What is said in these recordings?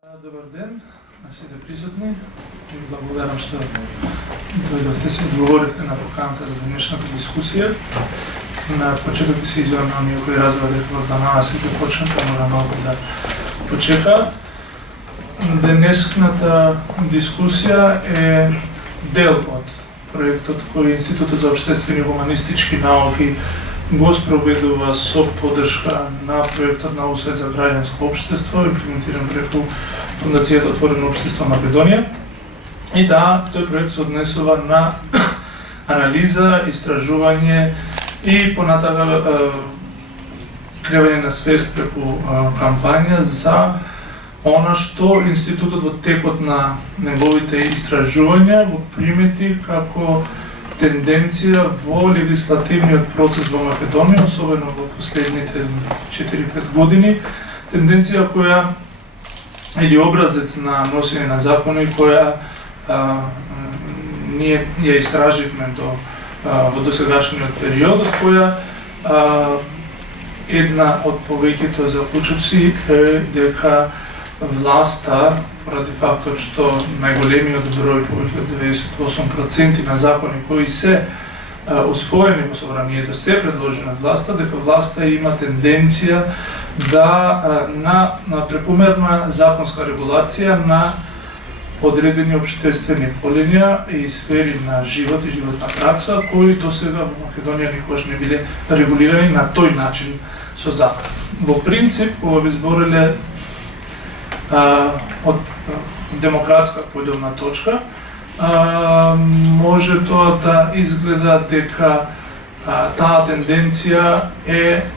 Добар ден на сите присутни и благодарам што дојдовте се одговоривте на поканата за денешната дискусија. На почеток ќе се извинам на оние кои разбраа дека во 12 ќе почнем, па мора малку да почека. Денескната дискусија е дел од проектот кој Институтот за општествени и хуманистички науки го спроведува со поддршка на проектот на Усвет за граѓанско општество, имплементиран преку Фондацијата Отворено општество Македонија. И да, тој проект се однесува на анализа, истражување и понатака креање на свест преку кампања за она што Институтот во текот на неговите истражувања го примети како тенденција во легислативниот процес во Македонија, особено во последните 4-5 години, тенденција која или образец на носење на закони која ние ја истраживме во досегашниот период, од која една од повеќето заклучоци е дека власта, поради фактот што најголемиот број, повеќе од 98% на закони кои се усвоени во собранието се предложени од власта, дека власта има тенденција да на прекумерна законска регулација на одредени општествени полиња и сфери на живот и животна пракса кои досега во Македонија никогаш не биле регулирани на тој начин со закон. Во принцип, кога би збореле од демократска појдовна точка, може тоа да изгледа дека таа тенденција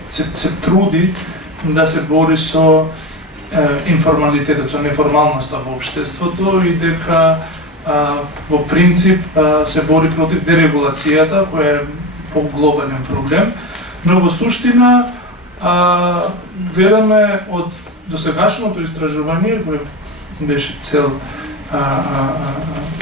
се труди да се бори со информалитетот, со неформалноста во општеството и дека во принцип се бори против дерегулацијата, која е поглобален проблем, но во суштина гледаме од досегашното истражување кој беше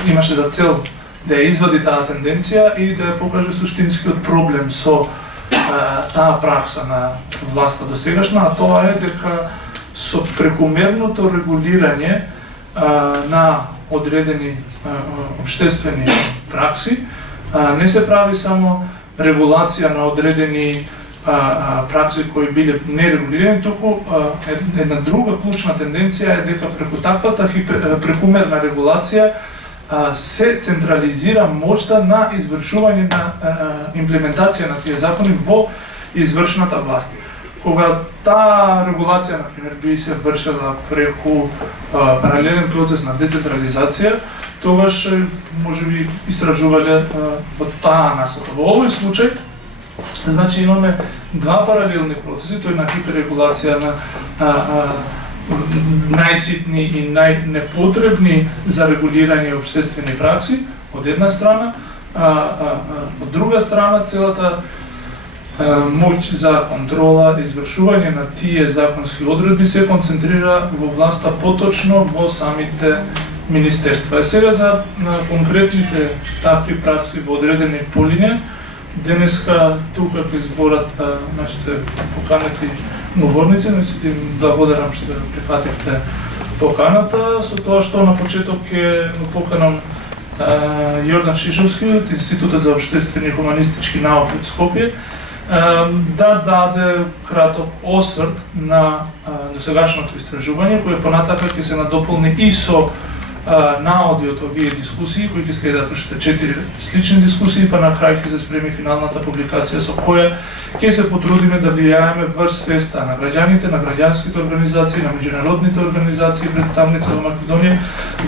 имаше за цел да ја извади таа тенденција и да ја покаже суштинскиот проблем со таа пракса на власта досегашна, а тоа е дека со прекумерното регулирање на одредени општествени пракси не се прави само регулација на одредени пракси кои биле нерегулирани, туку една друга клучна тенденција е дека преку таквата прекумерна регулација се централизира моќта на извршување на имплементација на тие закони во извршната власт. Кога таа регулација, например, би се вршила преку паралелен процес на децентрализација, тогаш можеби истражувале во таа насока. Во овој случај, значи имаме два паралелни процеси, тој на хиперрегулација на најситни и најнепотребни за регулирање општествени пракси, од една страна, од друга страна целата моќ за контрола и извршување на тие законски одредби се концентрира во власта, поточно во самите министерства. И сега за конкретните такви пракси во одредени полиња, денеска тука ќе зборат нашите поканети говорници, значи им благодарам што да прифативте поканата, со тоа што на почеток ќе поканам Јордан Шишовски од Институтот за општествени и хуманистички науки од Скопје да даде краток осврт на досегашното истражување, кое понатака ќе се надополни и со наоди од овие дискусии, кои ќе следат уште 4 слични дискусии, па на крај ќе се спреми финалната публикација со која ќе се потрудиме да влијаеме врз свеста на граѓаните, на граѓанските организации, на меѓународните организации, представници во Македонија,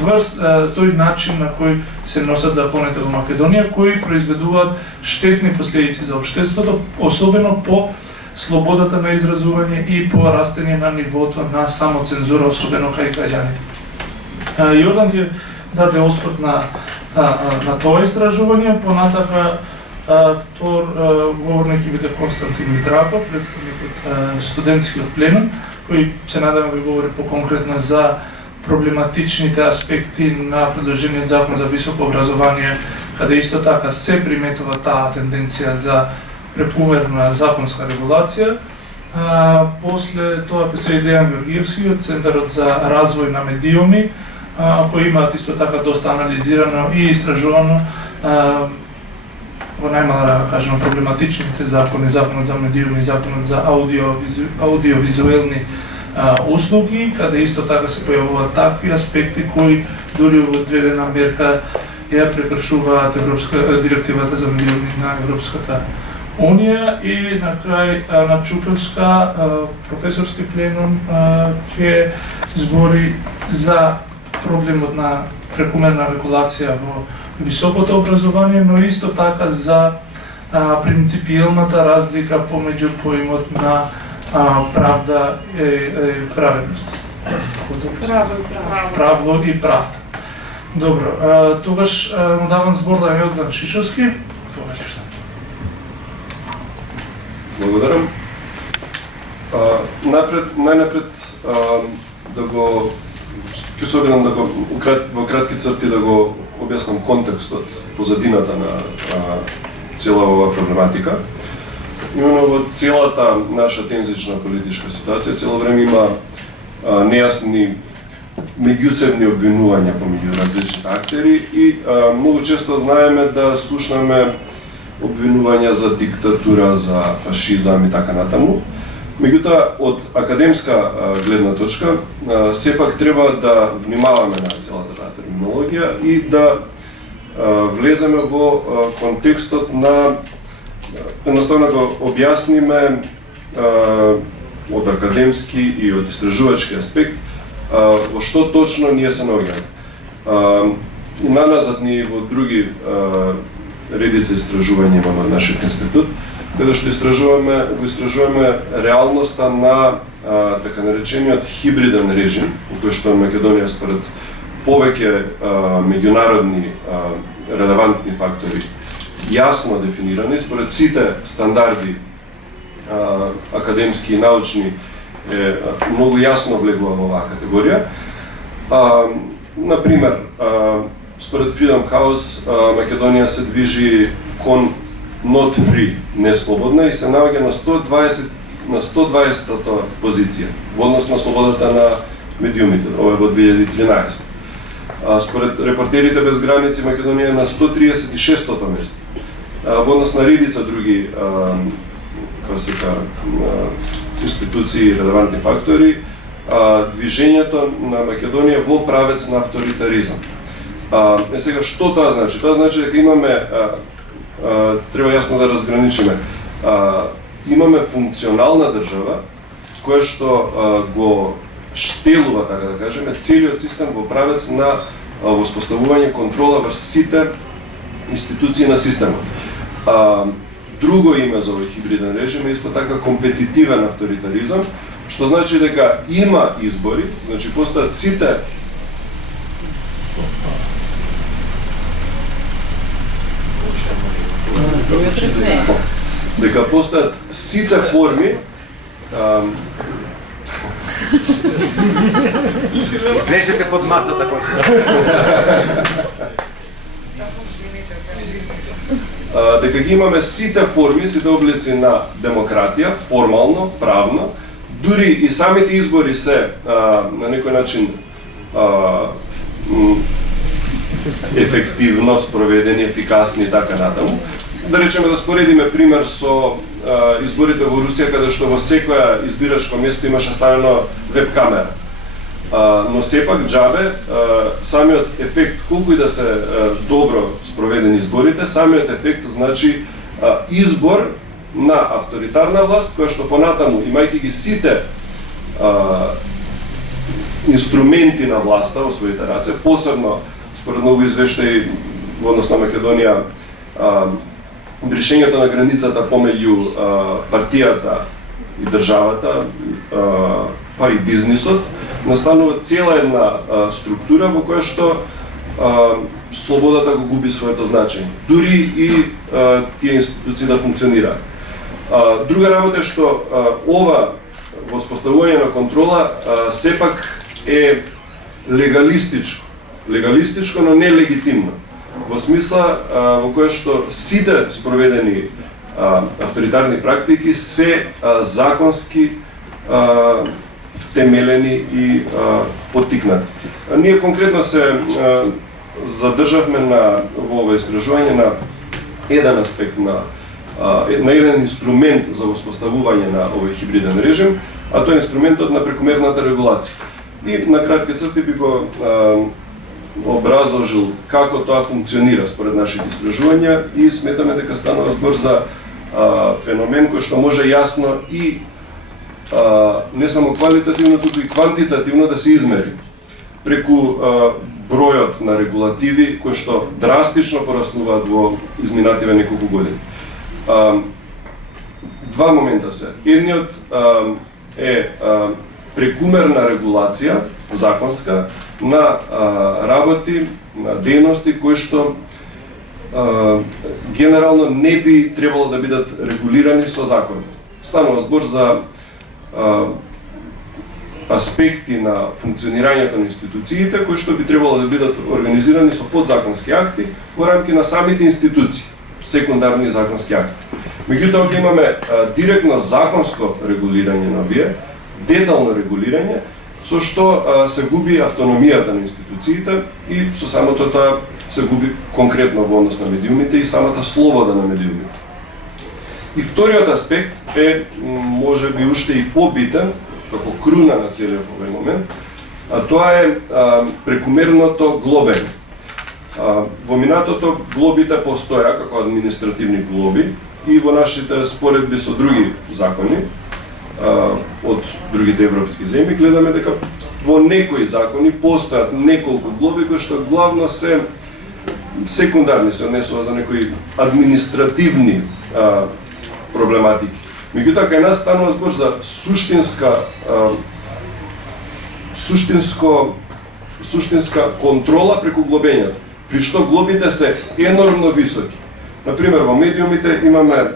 врз тој начин на кој се носат законите во Македонија, кои произведуваат штетни последици за општеството, особено по слободата на изразување и по растење на нивото на самоцензура, особено кај граѓаните. Јордан ќе даде осврт на тоа истражување, понатака втор говорник ќе биде Константин Митраков, представник од студентскиот пленум, кој се надевам да говори поконкретно за проблематичните аспекти на предложениот закон за високо образование, каде исто така се приметува таа тенденција за прекумерна законска регулација. После тоа ќе се Дејан Георгиевски од Центарот за развој на медиуми, кои имаат исто така доста анализирано и истражувано во најмала да кажем проблематичните закони, законот за медиуми, законот за аудиовизуелни услуги, каде исто така се појавуваат такви аспекти кои дури во одредена мерка ја прекршуваат директивата за медиуми на Европската Унија. И на крај на Чупевска професорски пленум ќе збори за проблемот на прекумерна регулација во високото образование, но исто така за принципиелната разлика помеѓу поимот на правда и праведност. Право и правда. Добро, тогаш му давам збор да Јордан Шишовски. Благодарам. Најнапред да го ќе се обидам да го во кратки црти да го објаснам контекстот, позадината на цела оваа проблематика. Именно во целата наша тензична политичка ситуација цело време има нејасни меѓусебни обвинувања помеѓу различните актери и многу често знаеме да слушнаме обвинувања за диктатура, за фашизам и така натаму. Меѓутоа, од академска гледна точка, сепак треба да внимаваме на целата таа терминологија и да влеземе во контекстот на едноставно да објасниме од академски и од истражувачки аспект во што точно ние се наоѓаме. И наназад ние во други редица истражувања имаме од нашиот институт, каде што истражуваме реалноста на така наречениот хибриден режим, во кој што Македонија според повеќе меѓународни релевантни фактори јасно дефинирани, според сите стандарди академски и научни многу јасно влегува во оваа категорија. Например, според Freedom House, Македонија се движи кон not free, неслободна, и се наоѓа на 120-та позиција во однос на слободата на медиумите, ова е во 2013. Според Репортерите без граници, Македонија е на 136-то место. Во однос на редица други институции и релевантни фактори, движењето на Македонија во правец на авторитаризам. Сега, што тоа значи? Тоа значи дека имаме, треба јасно да разграничиме, имаме функционална држава која што го штелува, така да кажеме, целиот систем во правец на воспоставување контрола врз сите институции на системот. Друго име за овој хибриден режим е исто така компетитивен авторитаризам, што значи дека има избори, значи постојат сите дека постојат сите форми излезете под масата дека ги имаме сите форми, сите облици на демократија, формално, правно, дури и самите избори се на некој начин ефективно спроведени, ефикасни и така натаму. Да речеме да споредиме пример со изборите во Русија, каде што во секоја избирачко место имаше ставено веб камера. Но сепак џабе самиот ефект, колку и да се добро спроведени изборите, самиот ефект значи избор на авторитарна власт, која што понатаму, имајќи ги сите инструменти на власта во своите раце, посебно според многу извештаи во однос на Македонија, бришењето на границата помеѓу партијата и државата, па и бизнисот, настанува цела една структура во која што слободата го губи своето значење, дури и тие институции да функционираат. Друга работа е што ова воспоставување на контрола сепак е легалистичко, но не легитимно. Во смисла во која што сите спроведени авторитарни практики се законски втемелени и поттикнати. Ние конкретно се задржавме во ова истражување на еден аспект на еден инструмент за воспоставување на овој хибриден режим, а тоа е инструментот на прекомерната регулација. И на кратки црти би го образложил како тоа функционира според нашите истражувања и сметаме дека станува збор за феномен кој што може јасно и не само квалитативно, туку и квантитативно да се измери преку бројот на регулативи кои што драстично пораснуваат во изминативе неколку години. Два момента се. Едниот е прекумерна регулација законска на работи, на дејности кои што генерално не би требало да бидат регулирани со закон. Станува збор за аспекти на функционирањето на институциите кои што би требало да бидат организирани со подзаконски акти во рамки на самите институции, секундарни законски акти. Меѓутоа овде имаме директно законско регулирање на овие, детално регулирање, со што се губи автономијата на институциите и со самото тоа се губи конкретно во однос на медиумите и самата слобода на медиумите. И вториот аспект е можеби уште и побитен, како круна на целиот овој момент, а тоа е прекумерното глобење. Во минатото глобите постоја како административни глоби и во нашите споредби со други закони од другите европски земји гледаме дека во некои закони постојат неколку глоби кои што главно се секундарни, се однесува за некои административни проблематики. Меѓутоа кај нас станува збор за суштинска контрола преку глобењето, при што глобите се енормно високи. Например, во медиумите имаме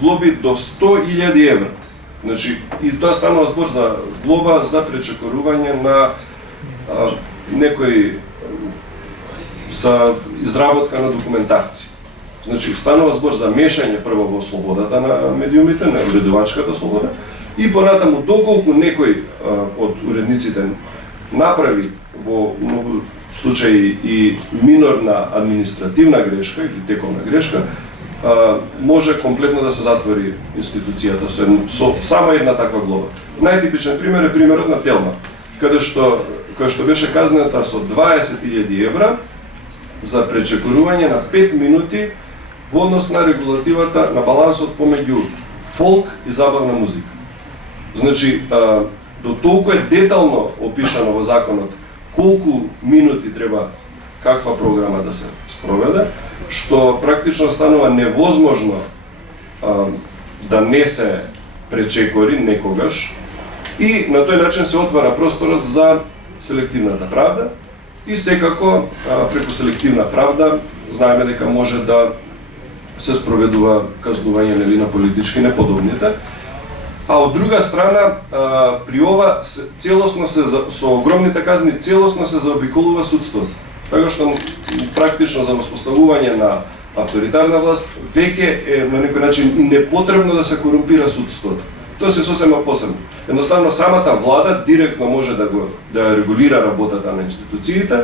глоби до 100.000 евра. Значи, и тоа станува збор за глоба за пречекорување на некои за изработка на документарци. Значи, станува збор за мешање прво во слободата на медиумите, на уредувачката слобода, и понатаму доколку некој од уредниците направи во многу случаи и минорна административна грешка или тековна грешка, може комплетно да се затвори институцијата со само една таква глоба. Најтипичен пример е примерот на Телма, која што беше казната со 20.000 евра за пречекорување на 5 минути во однос на регулативата на балансот помеѓу фолк и забавна музика. Значи, до толку е детално опишано во законот колку минути треба каква програма да се спроведе, што практично станува невозможно да не се пречекори некогаш и на тој начин се отвара просторот за селективната правда и секако преку селективна правда знаеме дека може да се спроведува казнување на политички неподобните. А од друга страна, при ова целосно се со огромните казни целосно се заобиколува судството. Така што практично за воспоставување на авторитарна власт веќе е на некој начин и непотребно да се корумпира судството. Тоа се сосема посебно. Едноставно самата влада директно може да регулира работата на институциите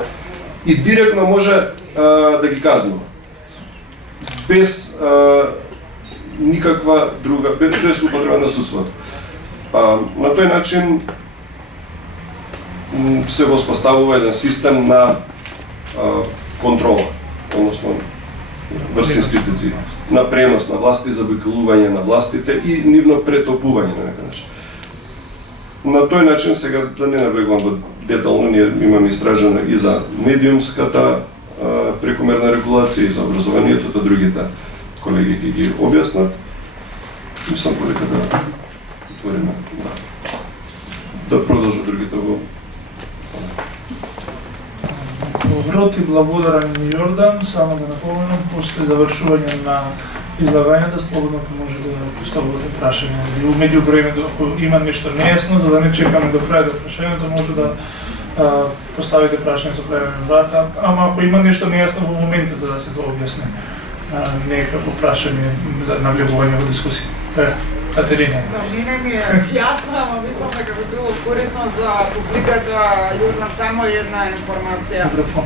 и директно може да ги казнува. Без никаква друга, без употреба на судството. На тој начин се воспоставува еден систем на контрола, односно врз институции, на пренос на власти, забиколување на властите и нивно претопување на некој начин. На тој начин, сега да не навлегувам детално, ние имаме истражено и за медиумската прекомерна регулација и за образованието, тоа другите колеги ќе ги објаснат. Мислам дека да отвориме, да продолжат другите во. Добро ти благодарам, Јордан. Само да напоменам, после завршување на излагањето, слободно може да поставувате прашања. Или меѓу времето, ако има нешто нејасно, за да не чекаме до крај до прашањето, може да поставите прашање со крај на врата, ама ако има нешто нејасно во моментот за да се дообјасни. не е како прашање за навлегување во дискусија. Катерина. Мене ми е јасно, ама мислам дека би било корисно за публиката, Јордан, само една информација. Микрофон.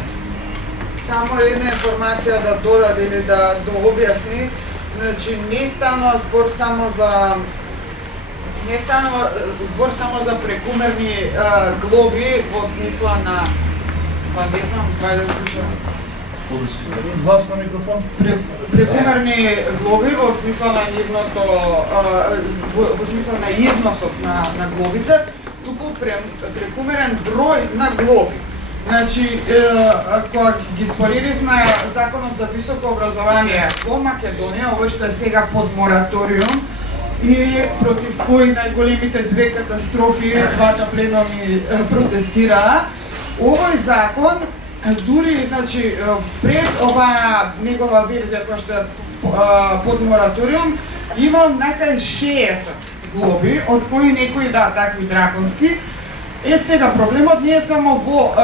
Само една информација да додаде или да објасни. Значи, не станува збор само за прекумерни глоби во смисла на, не знам, кај да вклучам. Глас на микрофон. Прекумерни глоби во смисла на нивното во смисла на износот на глобите, туку прекумерен број на глоби. Значи, кога ги споредивме Законот за високо образование во Македонија, овој што е сега под мораториум, и против кои најголемите две катастрофи двата пленуми протестираа, овој закон дури, значи, пред оваа негова верзија која што е под мораториум, имал некај 60 глоби, од кои некои такви драконски. Сега проблемот не е само во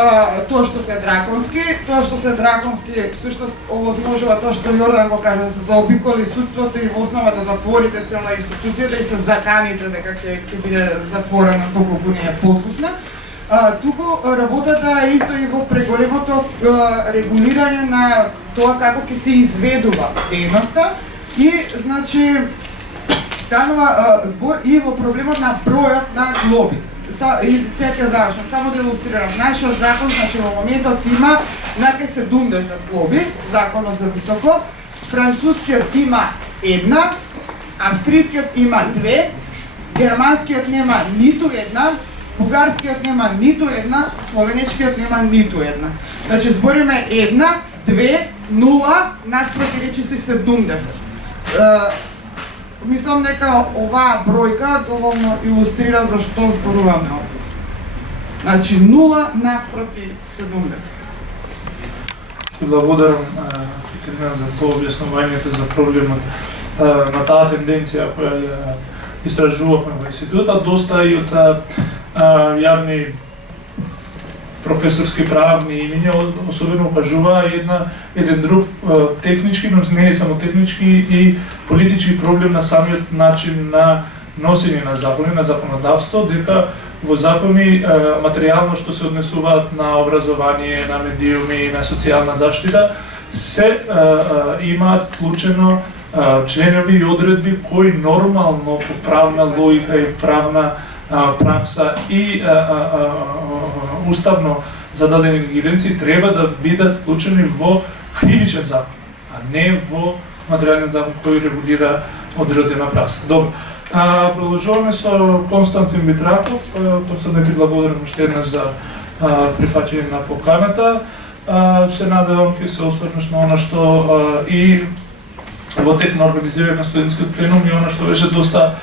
тоа што се драконски, всушност овозможува тоа што Јордан го кажа, да се заобиколи судството и во основа да затворите цела институцијата и се заканите дека ќе биде затворена доколку не е послушна. Туку работата е исто и во преголемото регулирање на тоа како ќе се изведува дејноста и, значи, станува збор и во проблемот на бројот на глоби. И сега ќе завршам, само да илустрирам. Нашиот закон, значи во моментот има нака 70 глоби, законот за високо, францускиот има една, австрискиот има две, германскиот нема ниту една, бугарскиот нема ниту една, словенечкиот нема ниту една. Значи збориме една, две, нула, наспроти речиси 70. Мислам дека оваа бројка доволно илустрира за што зборуваме овде. Значи 0 наспроти 70. Ти благодарам, Екатерина, за тоа објаснувањето за проблемот на таа тенденција која истражувавме во институтот, доста и од јавни професорски правни имиња особено укажуваа еден друг технички, но не е само технички и политички проблем на самиот начин на носење на закони, на законодавство, дека во закони материјално што се однесуваат на образование, на медиуми, на социјална заштита, се имаат вклучено членови и одредби кои нормално по правна логика и правна пракса и уставно зададени ингреденции треба да бидат вклучени во кривичен закон, а не во материјален закон кој регулира одредена пракса. Добро. Продолжуваме со Константин Митраков. Константин, ти благодарам уште еднаш за прифаќање на поканата. Се надевам ќе се осврнеш на она што и во тек на организирање на студентскиот пленум и она што беше доста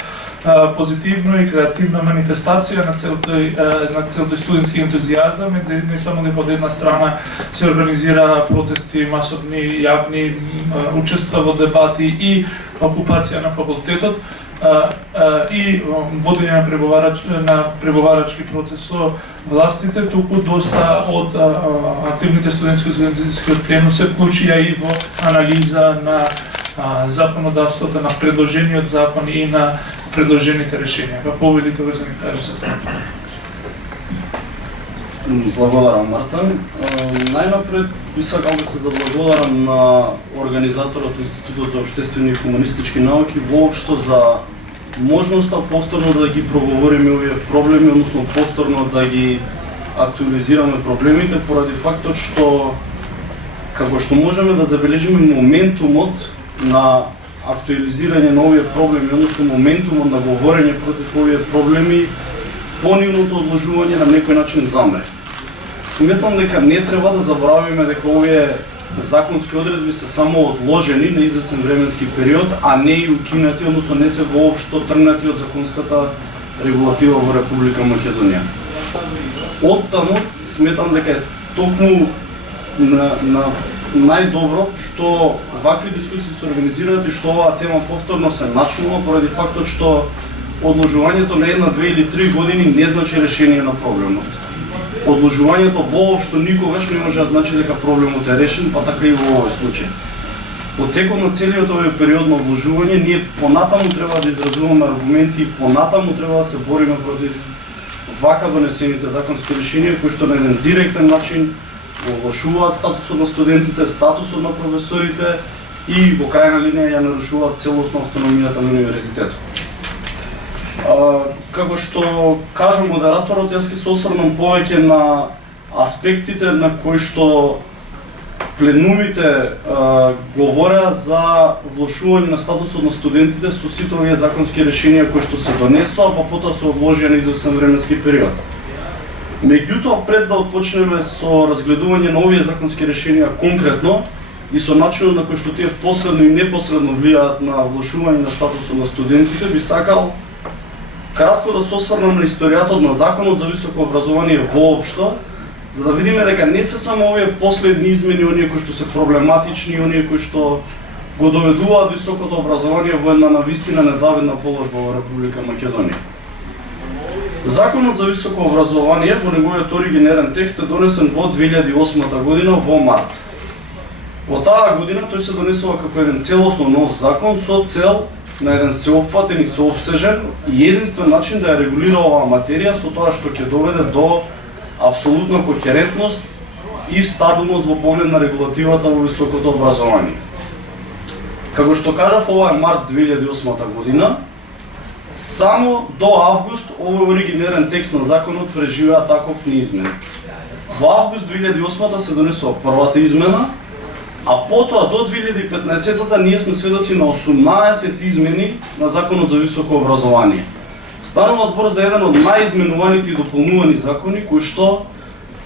позитивно и креативна манифестација на целој студентски ентузијазам, не само дека од една страна се организира протести, масовни, јавни учества во дебати и окупација на факултетот и водење на преговарачки процес со властите, туку доста од активните студентски пленум се вклучија и во анализа на законодавството, на предложениот закон и на предложените решенија. Како повелите ви кажете за тоа? Благодарам, Мартин. Најнапред би сакал да се заблагодарам на организаторот Институтот за општествени и хуманистички науки воопшто за можноста повторно да ги проговориме овие проблеми, односно повторно да ги актуализираме проблемите поради фактот што како што можеме да забележиме моментумот на актуализирање на овие проблеми, односно моментумот на говорење против овие проблеми, по нивното одложување на некој начин замре. Сметам дека не треба да заборавиме дека овие законски одредби се само одложени на известен временски период, а не и укинати, односно не се воопшто тргнати од законската регулатива во Република Македонија. Оттаму сметам дека е токму на најдобро што вакви дискусии се организираат и што оваа тема повторно се начнува поради фактот што одложувањето на 1, 2 или 3 години не значи решение на проблемот. Одложувањето воопшто никогаш не може да значи дека проблемот е решен, па така и во овој случај. По текот на целиот овој период на одложување, ние понатаму треба да изразуваме аргументи и понатаму треба да се бориме против вака донесените законски решенија кои што на еден директен начин го влошуваат статусот на студентите, статусот на професорите и во крајна линија ја нарушуваат целосно автономијата на универзитетот. Како што кажа модераторот, јас ќе се осврнам повеќе на аспектите на кои што пленумите говореа за влошување на статусот на студентите со сите овие законски решенија кои што се донесоа, па потоа се одложија на извесен временски период. Меѓутоа, пред да отпочнеме со разгледување на овие законски решенија конкретно и со начинот на кој што тие посредно и непосредно влијаат на влошување на статусот на студентите, би сакал кратко да се осврнам на историјатот на Законот за високо образование воопшто, за да видиме дека не се само овие последни измени, оние кои што се проблематични, оние кои што го доведуваат високото образование во една навистина незавидна положба во Република Македонија. Законот за високо образование во неговиот оригинерен текст е донесен во 2008 година во март. Во таа година тој се донесува како еден целосно нов закон со цел на еден сеопфатен и соопсежен и единствен начин да ја регулира оваа материја со тоа што ќе доведе до апсолутна кохерентност и стабилност во поглед на регулативата во високото образование. Како што кажав, ова е март 2008 година. Само до август овој оригинерен текст на законот преживеа таков неизмен. Во август 2008 се донесува првата измена, а потоа до 2015-та ние сме сведоци на 18 измени на Законот за високо образование. Станува збор за еден од најизменуваните и дополнувани закони кои што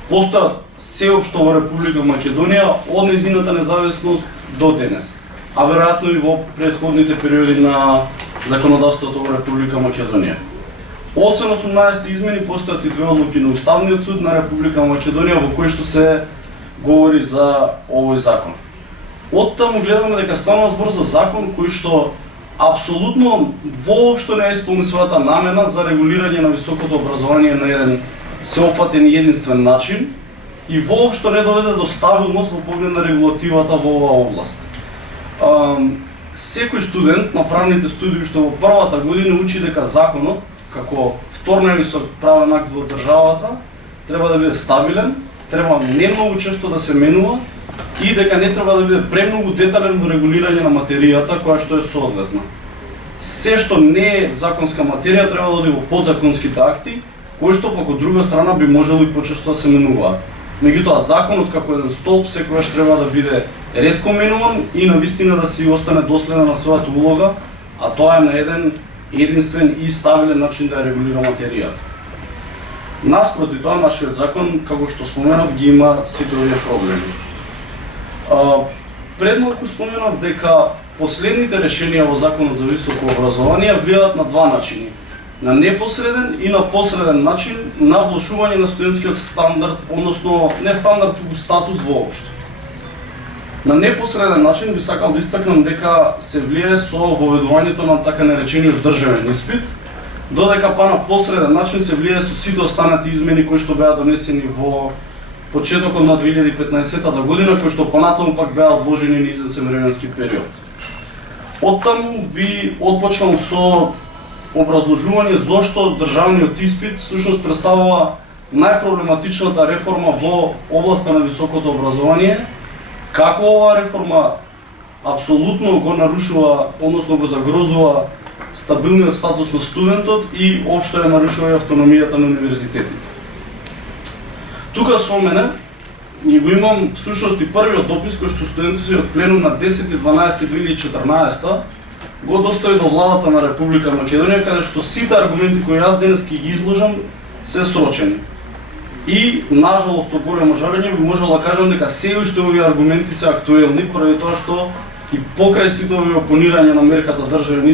постојат сеопшто во Република Македонија од нејзината независност до денес, а веројатно и во претходните периоди на законодавството во Република Македонија. Освен 18 измени, постојат и две одлуки на Уставниот суд на Република Македонија во кои што се говори за овој закон. Оттаму гледаме дека станува збор за закон кој што апсолутно воопшто не исполни својата намена за регулирање на високото образование на еден сеопфатен и единствен начин и воопшто не доведе до стабилност во поглед на регулативата во оваа област. Секој студент на правните студии што во првата година учи дека законот, како втор највисок правен акт во државата, треба да биде стабилен, треба не многу често да се менува и дека не треба да биде премногу детален во регулирање на материјата која што е соодветна. Се што не е законска материја треба да оди во подзаконските акти, кои што пак од друга страна би можело и почесто да се менуваат. Меѓутоа законот како еден столб секогаш треба да биде ретко менуван и навистина да си остане доследен на својата улога, а тоа е на еден единствен и стабилен начин да ја регулира материјата. Наспроти тоа, нашиот закон, како што споменав, ги има сите овие проблеми. Пред малку споменав дека последните решенија во Законот за високо образование влијаат на два начини. На непосреден и на посреден начин на влошување на студентскиот стандард, односно не стандард, туку статус воопшто. На непосреден начин би сакал да истакнам дека се влијае со воведувањето на така наречениот државен испит, додека па на посреден начин се влијае со сите останати измени кои што беа донесени во почетокот на 2015 година, кои што понатаму пак беа одложени на извесен временски период. Оттаму би отпочнал со образложување зошто државниот испит всушност представува најпроблематичната реформа во областа на високото образование, како оваа реформа апсолутно го нарушува, односно го загрозува стабилниот статус на студентот и општо ја нарушува и автономијата на универзитетите. Тука со мене и го имам всушност и првиот допис кој што студентите од пленум на 10.12.2014 го достави до владата на Република Македонија, каде што сите аргументи кои јас денес ќе ги изложам се срочени. И, нажалост, од големо жалење, би можел да кажам дека се уште овие аргументи се актуелни, поради тоа што и покрај сите овие опонирања на мерката државен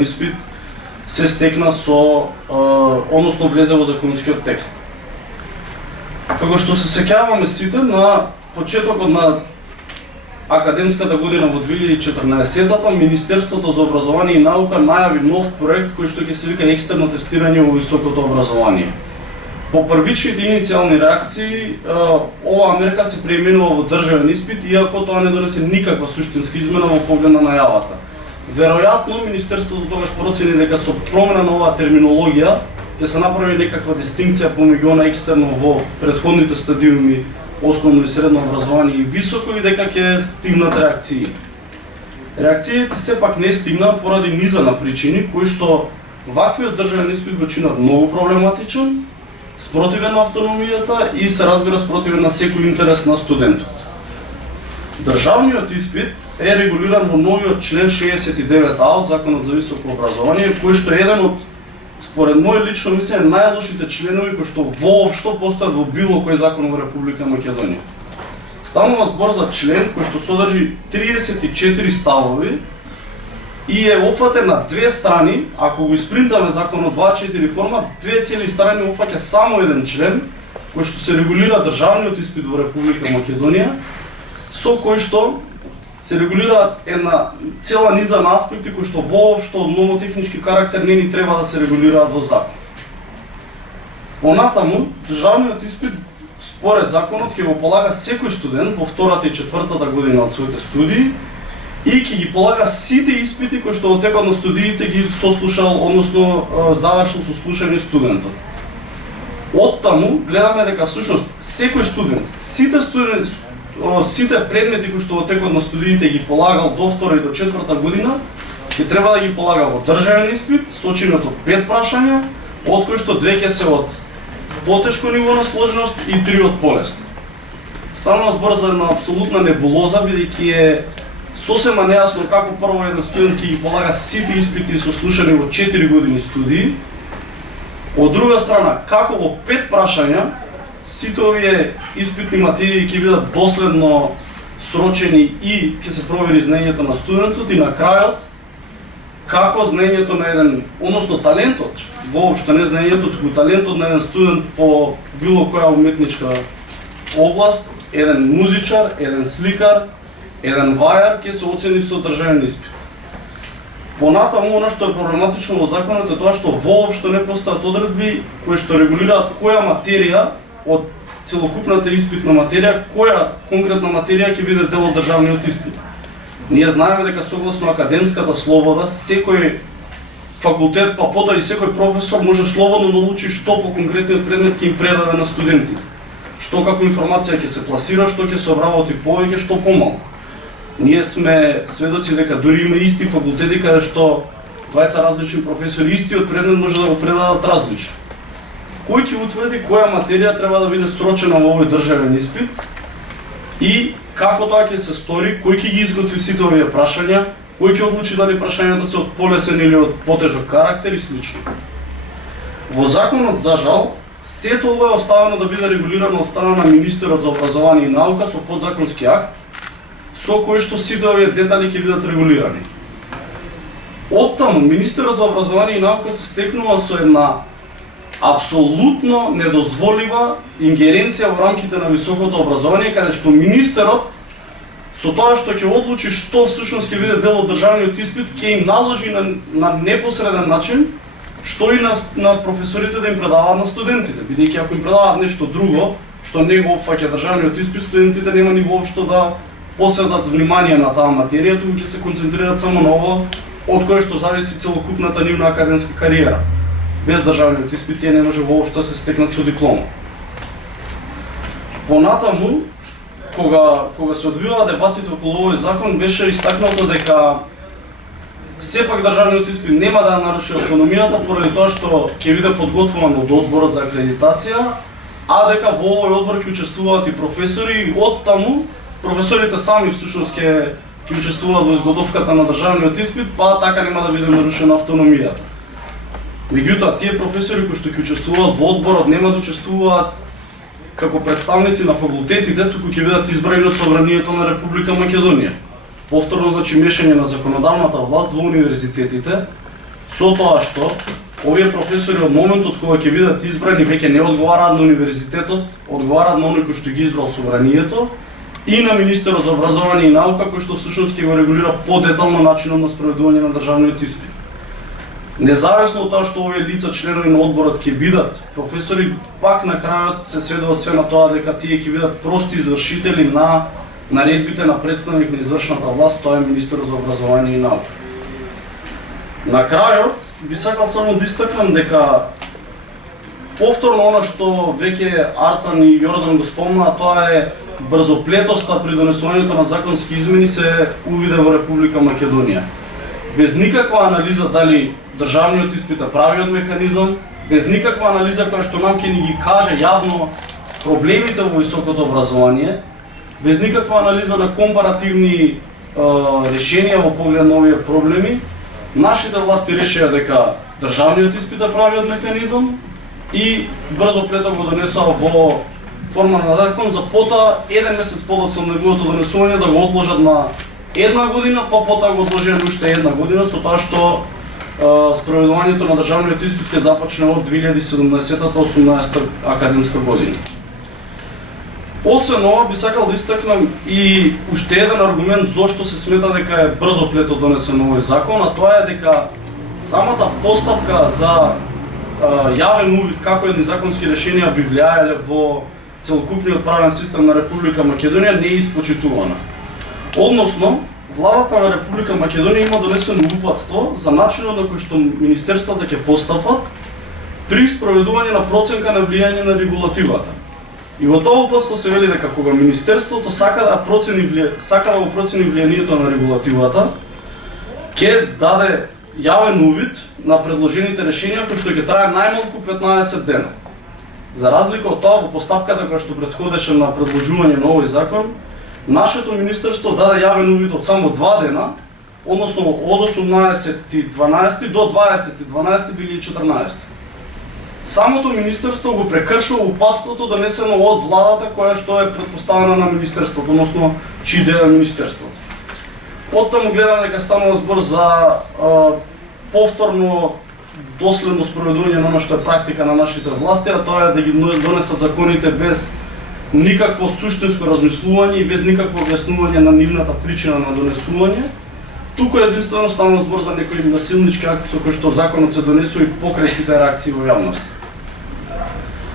испит се стекна со, односно влезе во законскиот текст. Како што се сеќаваме сите, на почетокот на академската година во 2014-та, Министерството за образование и наука најави нов проект кој што ќе се вика екстерно тестирање во високото образование. По првичните иницијални реакции, оваа мерка се преименува во државен испит, иако тоа не донесе никаква суштинска измена во поглед на најавата. Веројатно, Министерството тогаш процени дека со промена на оваа терминологија ќе се направи некаква дистинкција помеѓу она екстерно во претходните стадиуми основно и средно образование и високо и дека ќе стигнат реакции. Реакциите сепак не стигна поради низа на причини кои што ваквиот државен испит го чинат многу проблематичен, спротивен на автономијата и се разбира спротивен на секој интерес на студентот. Државниот испит е регулиран во новиот член 69А од Законот за високо образование, кој што е еден од, според моје лично мислење, најлошите членови кои што воопшто постојат во било кој закон во Република Македонија. Станува збор за член кој што содржи 34 ставови и е опфатен на две страни. Ако го испринтаме законот 2.4 формат, две цели страни опфаќа само еден член кој што се регулира државниот испит во Република Македонија, со кој што се регулираат една цела низа на аспекти кои што воопшто од номотехнички карактер не ни треба да се регулираат во закон. Понатаму, државниот испит според законот ќе го полага секој студент во втората и четвртата година од своите студии и ќе ги полага сите испити кои што во текот на студиите ги сослушал, односно завршил со слушање студентот. Оттаму гледаме дека всушност секој студент, сите предмети кои што во текот на студиите ги полагал до втора и до четврта година, ќе треба да ги полага во државен испит, сочинет од 5 прашања, од кои што 2 ќе се од потешко ниво на сложеност и 3 од полесно. Станува збор за една апсолутна небулоза, бидејќи е сосема нејасно како прво еден студент ќе ги полага сите испити со слушање во 4 години студии. Од друга страна, како во 5 прашања сите овие испитни материи ќе бидат доследно срочени и ќе се провери знаењето на студентот и на крајот како знаењето на еден, односно талентот, воопшто не знаењето, туку талентот на еден студент по било која уметничка област, еден музичар, еден сликар, еден вајар ќе се оцени со државен испит. Понатаму, она што е проблематично во законот е тоа што воопшто не постојат одредби кои што регулираат која материја од целокупната испитна материја, која конкретна материја ќе биде дел од државниот испит. Ние знаеме дека согласно академската слобода, секој факултет, па потоа и секој професор може слободно да одлучи што по конкретниот предмет ќе им предаде на студентите. Што како информација ќе се пласира, што ќе се обработи повеќе, што помалку. Ние сме сведоци дека дури има исти факултети каде што двајца различни професори истиот предмет може да го предадат различно. Кој ќе утврди која материја треба да биде срочена во овој државен испит и како тоа ќе се стори, кој ќе ги изготви сите овие прашања, кој ќе одлучи дали прашањата се од полесен или од потежок карактер и слично. Во законот, за жал, сето ова е оставено да биде регулирано од страна на министерот за образование и наука со подзаконски акт, со кој што сите овие детали ќе бидат регулирани. Оттаму, министерот за образование и наука се стекнува со една апсолутно недозволива ингеренција во рамките на високото образование, каде што министерот со тоа што ќе одлучи што всушност ќе биде дел од државниот испит, ќе им наложи на непосреден начин што и на професорите да им предаваат на студентите, бидејќи ако им предаваат нешто друго што не го опфаќа државниот испит, студентите нема ни воопшто да посветат внимание на таа материја, туку ќе се концентрираат само на ова од кое што зависи целокупната нивна академска кариера. Без државниот испит тие не може воопшто да се стекнат со диплома. Понатаму, кога се одвиваа дебатите околу овој закон, беше истакнато дека сепак државниот испит нема да наруши автономијата поради тоа што ќе биде подготвуван од одборот за акредитација, а дека во овој одбор ќе учествуваат и професори и оттаму професорите сами всушност ќе учествуваат во изготовката на државниот испит, па така нема да биде нарушена автономијата. Меѓутоа, тие професори кои што ќе учествуваат во одборот нема да учествуваат како представници на факултетите, туку ќе бидат избрани од Собранието на Република Македонија. Повторно, значи, мешање на законодавната власт во универзитетите, со тоа што овие професори од моментот кога ќе бидат избрани веќе не одговараат на универзитетот, одговараат на оној кој што ги избрал Собранието и на министерот за образование и наука, кој што всушност ќе го регулира подетално начинот на спроведување на државниот испит. Независно од тоа што овие лица членови на одборот ќе бидат професори, пак на крајот се сведува све на тоа дека тие ќе бидат прости извршители на наредбите на представник на извршната власт, тоа е министерот за образование и наука. На крајот би сакал само да истакнам дека повторно она што веќе Артан и Јордан го спомнаа, тоа е брзоплетоста при донесувањето на законски измени се увиде во Република Македонија. Без никаква анализа дали државниот испит е правиот механизам, без никаква анализа која што нам ќе ни ги каже јавно проблемите во високото образование, без никаква анализа на компаративни решенија во поглед на овие проблеми, нашите власти решија дека државниот испит е правиот механизам и брзоплето го донесоа во форма на закон, за потоа еден месец подоцна од неговото донесување да го одложат на една година, па потоа го одложија на уште една година, со тоа што спроведувањето на државниот испит ќе започне од 2017-18 академска година. Освен ова, би сакал да истакнам и уште еден аргумент зошто се смета дека е брзоплето донесен овој закон, а тоа е дека самата постапка за јавен увид како едни законски решенија би влијаеле во целокупниот правен систем на Република Македонија не е испочитувана. Односно, владата на Република Македонија има донесено упатство за начинот на кој што министерствата ќе постапат при спроведување на проценка на влијање на регулативата. И во тоа упатство се вели дека кога министерството сака да го процени влијанието на регулативата, ќе даде јавен увид на предложените решенија кои што ќе трае најмалку 15 дена. За разлика од тоа, во постапката која што претходеше на предложување на овој закон, нашето министерство даде јавен увид од само 2 дена, односно од 18.12 до 20.12.2014. Самото министерство го прекршува упатството донесено од владата која што е претпоставена на министерството, односно чии дел е министерството. Оттаму гледам дека станува збор за повторно доследно спроведување на оно што е практика на нашите власти, а тоа е да ги донесат законите без никакво суштинско размислување и без никакво објаснување на нивната причина на донесување. Туку единствено станува збор за некои насилнички акти со кои што законот се донесува и покрај сите реакции во јавност.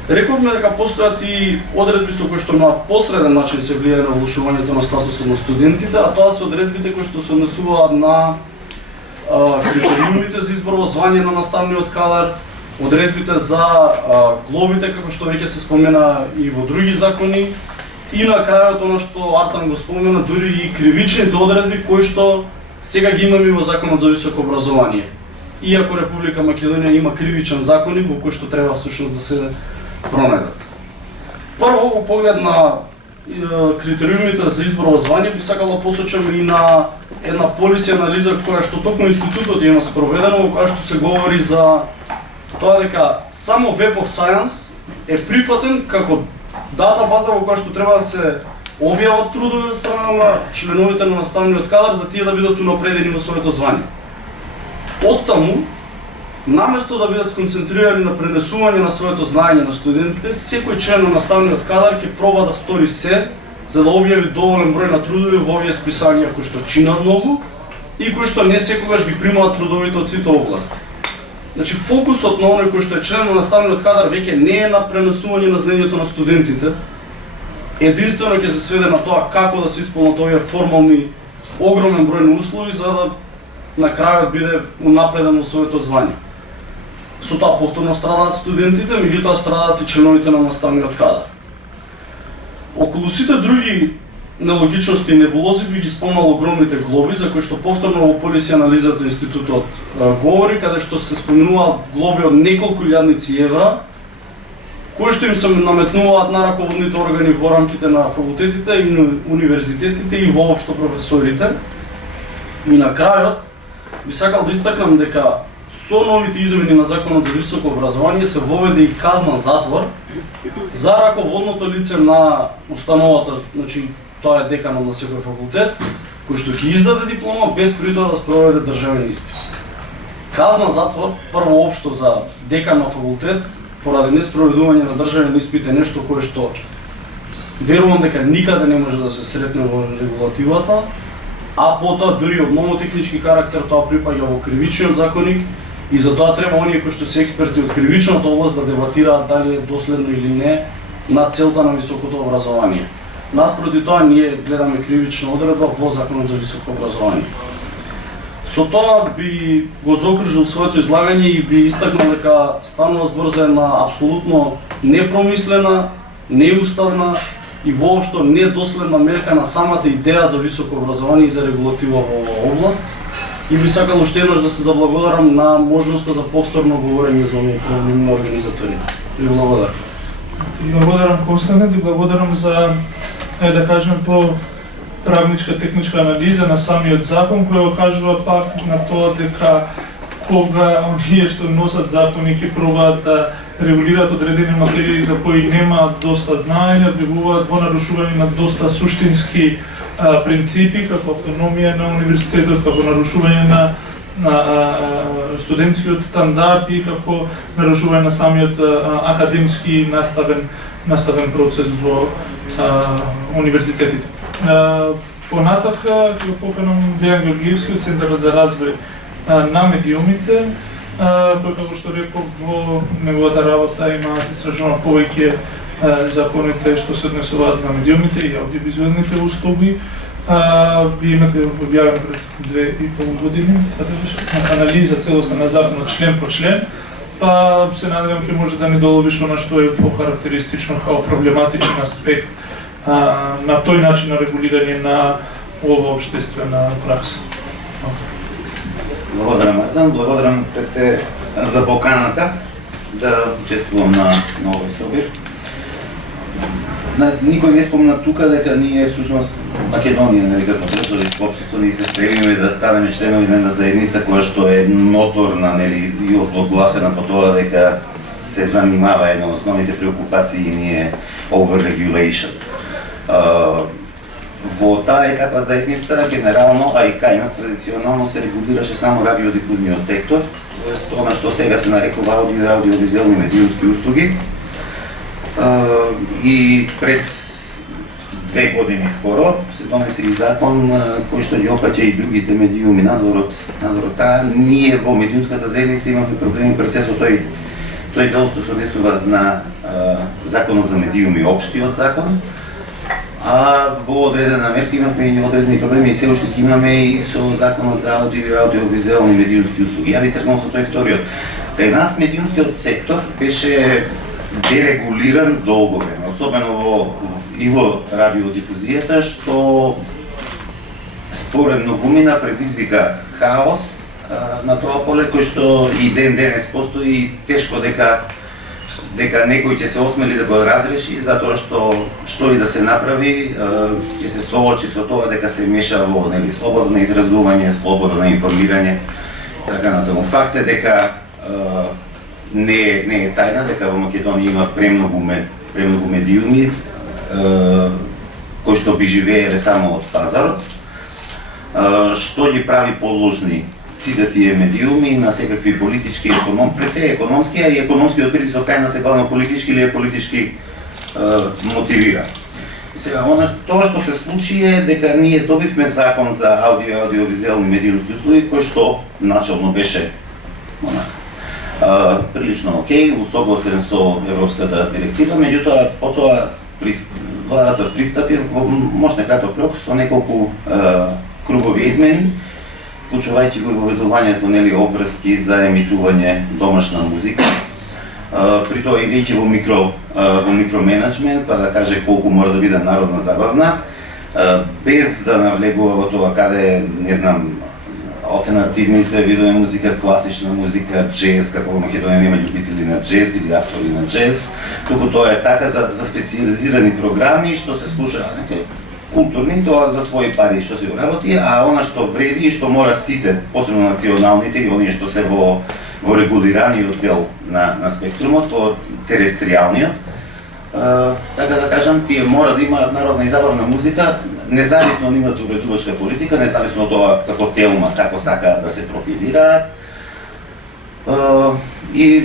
Рековме дека постојат и одредби со кои што на посреден начин се влијае на влошувањето на статусот на студентите, а тоа се одредбите кои што се однесуваат на критериумите за избор во звање на наставниот кадар, одредбите за глобите, како што веќе се спомена и во други закони, и на крајот оно што Артан го спомена, дури и кривичните одредби кои што сега ги имаме во Законот за високо образование. Иако Република Македонија има кривичен закони во кои што треба всушност да се пронајдат. Прво, во поглед на критериумите за избор во звање, би сакал да посочам и на една полиси анализа која што токму институтот има спроведено, во која што се говори за тоа дека само Web of Science е прифатен како датабаза во која што треба да се објават трудови од страна на членовите на наставниот кадар за тие да бидат унапредени во своето звање. Оттаму, наместо да бидат сконцентрирани на пренесување на своето знаење на студентите, секој член на наставниот кадар ќе проба да стори се за да објави доволен број на трудови во овие списанија кои што чинат многу и кои што не секогаш ги примаат трудовите од сите области. Значи, фокусот на оној кој што е член на наставниот кадар веќе не е на пренесување на знаењето на студентите, единствено ќе се сведе на тоа како да се исполнат овие формални огромен број на услови за да на крајот биде унапреден во своето звање. Со тоа повторно страдаат студентите, меѓутоа страдаат и членовите на наставниот кадар. Околу сите други нелогичности и небулози би ги спомнал огромните глоби, за кои што повторно во полиси анализата институтот говори, каде што се споменуваат глоби од неколку илјадници евра, кои што им се наметнуваат на раководните органи во рамките на факултетите и универзитетите и воопшто професорите. И на крајот би сакал да истакнам дека со новите измени на Законот за високо образование се воведе и казна затвор за раководното лице на установата, значи тоа е деканот на секој факултет, кој што ќе издаде диплома без при тоа да спроведе државен испит. Казна затвор прво општо за декан на факултет поради неспроведување на државен испит е нешто кое што верувам дека никаде не може да се сретне во регулативата, а потоа дури од номотехнички карактер тоа припаѓа во кривичниот законник И затоа треба оние кои што се експерти од кривичната област да дебатираат дали е доследно или не на целта на високото образование. Наспроти тоа ние гледаме кривична одредба во Законот за високо образование. Со тоа би го заокружил своето излагање и би истакнал дека станува збор за една апсолутно непромислена, неуставна и воопшто недоследна мерка на самата идеја за високо образование и за регулатива во оваа област. И би сакал уште еднаш да се заблагодарам на можноста за повторно говорење за овие проблеми на организаторите. Ви благодарам. Благодарам, Константин, и благодарам за, да кажем, по правничка, техничка анализа на самиот закон, кој окажува пак на тоа дека кога оние што носат закони ќе пробаат да регулираат одредени материи за кои нема доста знаење, бивуваат во нарушување на доста суштински принципи, како автономија на универзитетот, како нарушување на студентскиот стандард и како нарушување на самиот академски наставен процес во универзитетите. Понатака ќе поканам Дејан Георгиевски од Центарот за развој на медиумите, кој, како што реков, во неговата работа има истражено повеќе законите што се однесуваат на медиумите и аудиовизуелните услуги. Ви имате објавен пред 2,5 години, анализа целосна на законот член по член, па се надевам ќе може да ни доловиш она што е по-характеристично као проблематичен аспект на тој начин на регулирање на ова општествена пракса. Благодарам, Мардан, благодарам пред се за поканата да учествувам на овој собир. Никој не спомна тука дека ние всушност Македонија, нели, како држава и општество, ние се стремиме да станеме членови на една заедница која што е ноторна, нели, и одгласена по тоа дека се занимава една од основните преокупации ни е overregulation. Во таа етапа заедница генерално, а и кај нас традиционално се регулираше само радиодифузниот сектор, тоест она што сега се нарекува аудио и аудиовизуелни медиумски услуги. И пред 2 години скоро се донесе и закон кој што ги опфаќа и другите медиуми надвор од таа. Ние во медиумската заедница имавме проблеми пред се со тој дел што се однесува на законот за медиуми, општиот закон. А во одредена мерка имавме и одредени проблеми и се уште ги имаме и со законот за аудио и аудиовизуелни медиумски услуги. Ја би тргнал со тој вториот. Кај нас медиумскиот сектор беше дерегулиран долго време, особено и во радиодифузијата, што според многумина предизвика хаос на тоа поле кој што и ден денес постои и тешко дека некој ќе се осмели да го разреши, затоа што и да се направи, ќе се соочи со тоа дека се меша во, нели, слобода на изразување, слобода на информирање, така натаму. Факт е дека не е тајна дека во Македонија има премногу медиуми кои што би живееле само од пазарот, што ги прави подложни сите тие медиуми на секакви политички, пред се економски, а и економскиот притисок кај нас е главно политички или е политички мотивиран. Сега, тоа што се случи е дека ние добивме закон за аудио и аудиовизуелни медиумски услуги, кој што начално беше прилично окей, усогласен со европската директива, меѓутоа потоа владата пристапи во мощен краток рок со неколку кругови измени, вклучувајќи го воведувањето, нели, обврски за емитување домашна музика, при тоа идејќи во микроменеджмент, па да каже колку мора да биде народна забавна, без да навлегува во тоа каде, не знам, алтернативните видови музика, класична музика, джез, како во Македонија нема љубители на джез или автори на джез, туку тоа е така за специализирани програми што се слушаат некои културни, тоа за своји пари што се работи, а она што вреди и што мора сите, посебно националните и оние што се во регулираниот дел на спектрумот, во терестријалниот, така да кажам, тие мора да имаат народна и забавна музика, независно од нивната уредувачка политика, независно од тоа како Телма, како сака да се профилираат. И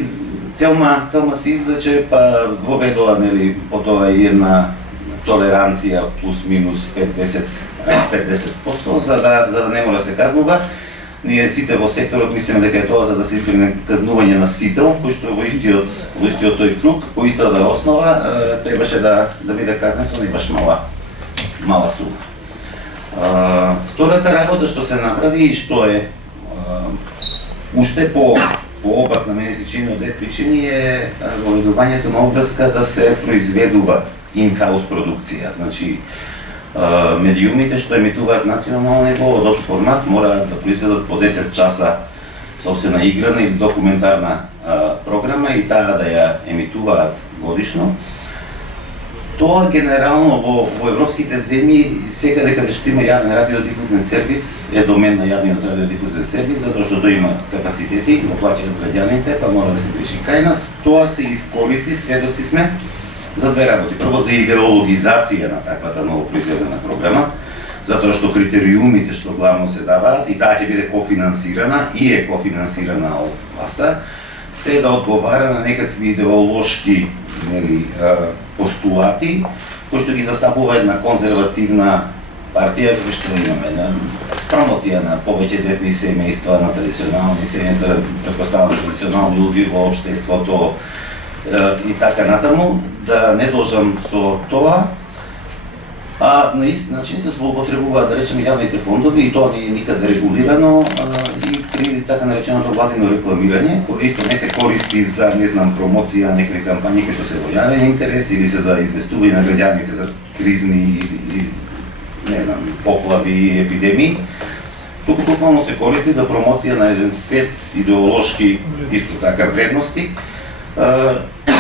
Телма се извлече, па воведува, нели, потоа и една толеранција плюс минус 50% за да не мора да се казнува. Ние сите во секторот мислиме дека е тоа за да се избегне казнување на сител, кој што во истиот тој круг, по истата основа, требаше да биде казнен со не баш мала сума. Втората работа што се направи и што е уште по опасна, мене се чини од две причини, е воведувањето на обврска да се произведува in-house продукција. Значи, медиумите што емитуваат национално ниво од општ формат мораат да произведат по 10 часа собствена играна или документарна програма и таа да ја емитуваат годишно. Тоа генерално во европските земји секаде каде што има јавен радиодифузен сервис е домен на јавниот радиодифузен сервис, затоа што тој има капацитети, го плаќаат граѓаните, па мора да се греши. Кај нас тоа се искористи, сведоци сме за две работи. Прво за идеологизација на таквата новопроизведена програма, затоа што критериумите што главно се даваат и таа ќе биде кофинансирана и е кофинансирана од власта, се да одговара на некакви идеолошки постулати кои што ги застапува една конзервативна партија која што имаме на промоција на повеќе детни семејства, на традиционални семејства, претпоставам традиционални уloги во општеството и така натаму, да не должам со тоа, а на ист начин се злоупотребуваат, да речеме, јавните фондови и тоа не е никаде регулирано и при така нареченото владино рекламирање, кој исто не се користи за, не знам, промоција, некои кампањи кои што се во јавен интерес или се за известување на граѓаните за кризни и не знам, поплави и епидемии, туку буквално се користи за промоција на еден сет идеолошки исто така вредности,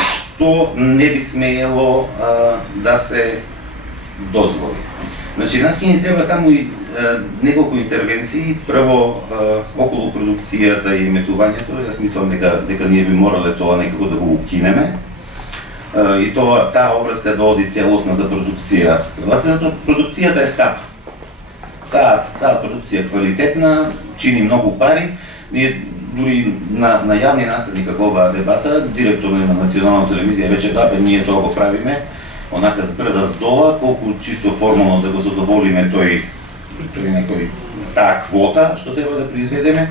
што не би смеело да се дозволи. Значи, нас ќе ни треба таму и неколку интервенции. Прво, околу продукцијата и емитувањето, јас мислам дека ние би морале тоа некако да го укинеме. И тоа, таа обврска да оди целосна за продукција. Затоа продукцијата е скапа. Саат продукција квалитетна, чини многу пари. Ние дури на јавни настави како оваа дебата, директор на национална телевизија рече да, ние тоа го правиме онака с брда здола, колку чисто формално да го задоволиме тој некој таа квота што треба да произведеме.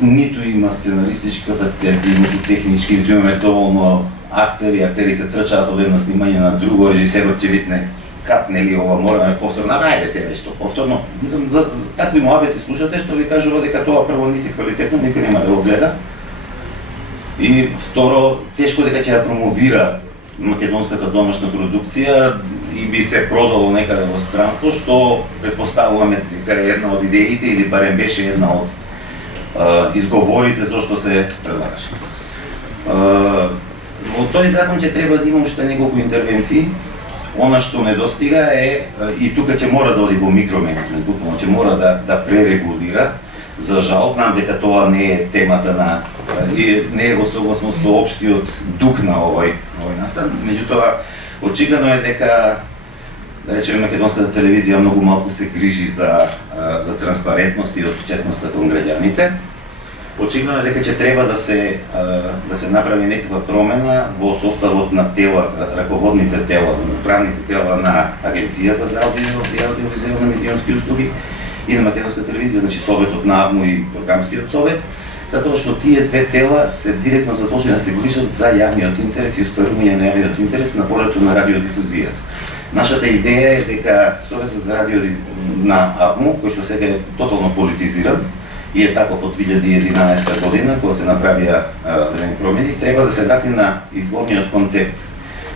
Ниту има сценаристички капацитет, ниту технички, ниту имаме доволно актери, актерите трчаат од едно снимање на друго, режисерот ќе викне кат, нели, ова мораме повторно, ајде нешто повторно. За такви муабети слушате што ви кажува дека тоа прво нити квалитетно, никој нема да го гледа. И второ, тешко дека ќе ја промовира македонската домашна продукција и би се продало некаде во странство, што претпоставуваме дека е една од идеите или барем беше една од изговорите зашто се предлагаше. Во тој закон ќе треба да има уште неколку интервенции. Она што недостига е, и тука ќе мора да оди во микроменеджмент, буквално ќе мора да пререгулира. За жал, знам дека тоа не е темата на, не е во согласно со општиот дух на овој настан, меѓутоа очигледно е дека, да речеме, македонската телевизија многу малку се грижи за транспарентност и отчетноста кон граѓаните. Очигледно е дека ќе треба да се направи некаква промена во составот на телата, раководните тела, управните тела на Агенцијата за аудиовизуелни медиумски услуги и на македонска телевизија, значи Советот на АВМУ и Програмскиот совет, затоа што тие две тела се директно задолжени да се грижат за јавниот интерес и остварување на јавниот интерес на полето на радиодифузијата. Нашата идеја е дека Советот за радио на АВМУ, кој што сега е тотално политизиран и е таков од 2011 година, кога се направија промени, треба да се врати на изворниот концепт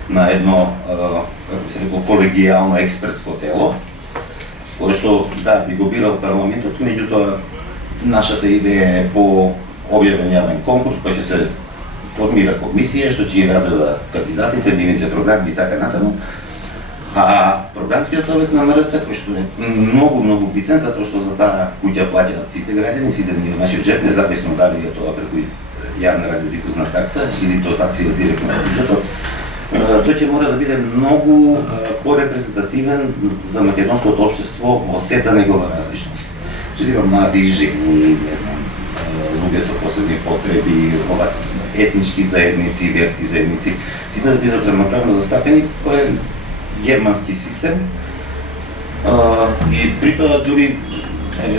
на едно, како се рекол, колегијално експертско тело, кое што, да, би го бирал парламентот, меѓутоа нашата идеја е по објавен јавен конкурс, кој ќе се формира комисија, што ќе ги разгледа кандидатите, нивните програми и така натаму. А Програмскиот совет на МРТ, кој што е многу битен, затоа што за таа куќа плаќаат сите граѓани, сите ние нашиот джеп, независно дали е тоа преку јавна радиодифузна такса или дотација директно на бюџетот, тој ќе мора да биде многу порепрезентативен за македонското општество во сета негова различност. Че има млади, жени, не знам, луѓе со посебни потреби, етнички заедници, верски заедници, сите да бидат равноправно застапени, кој е германски систем. И при тоа дури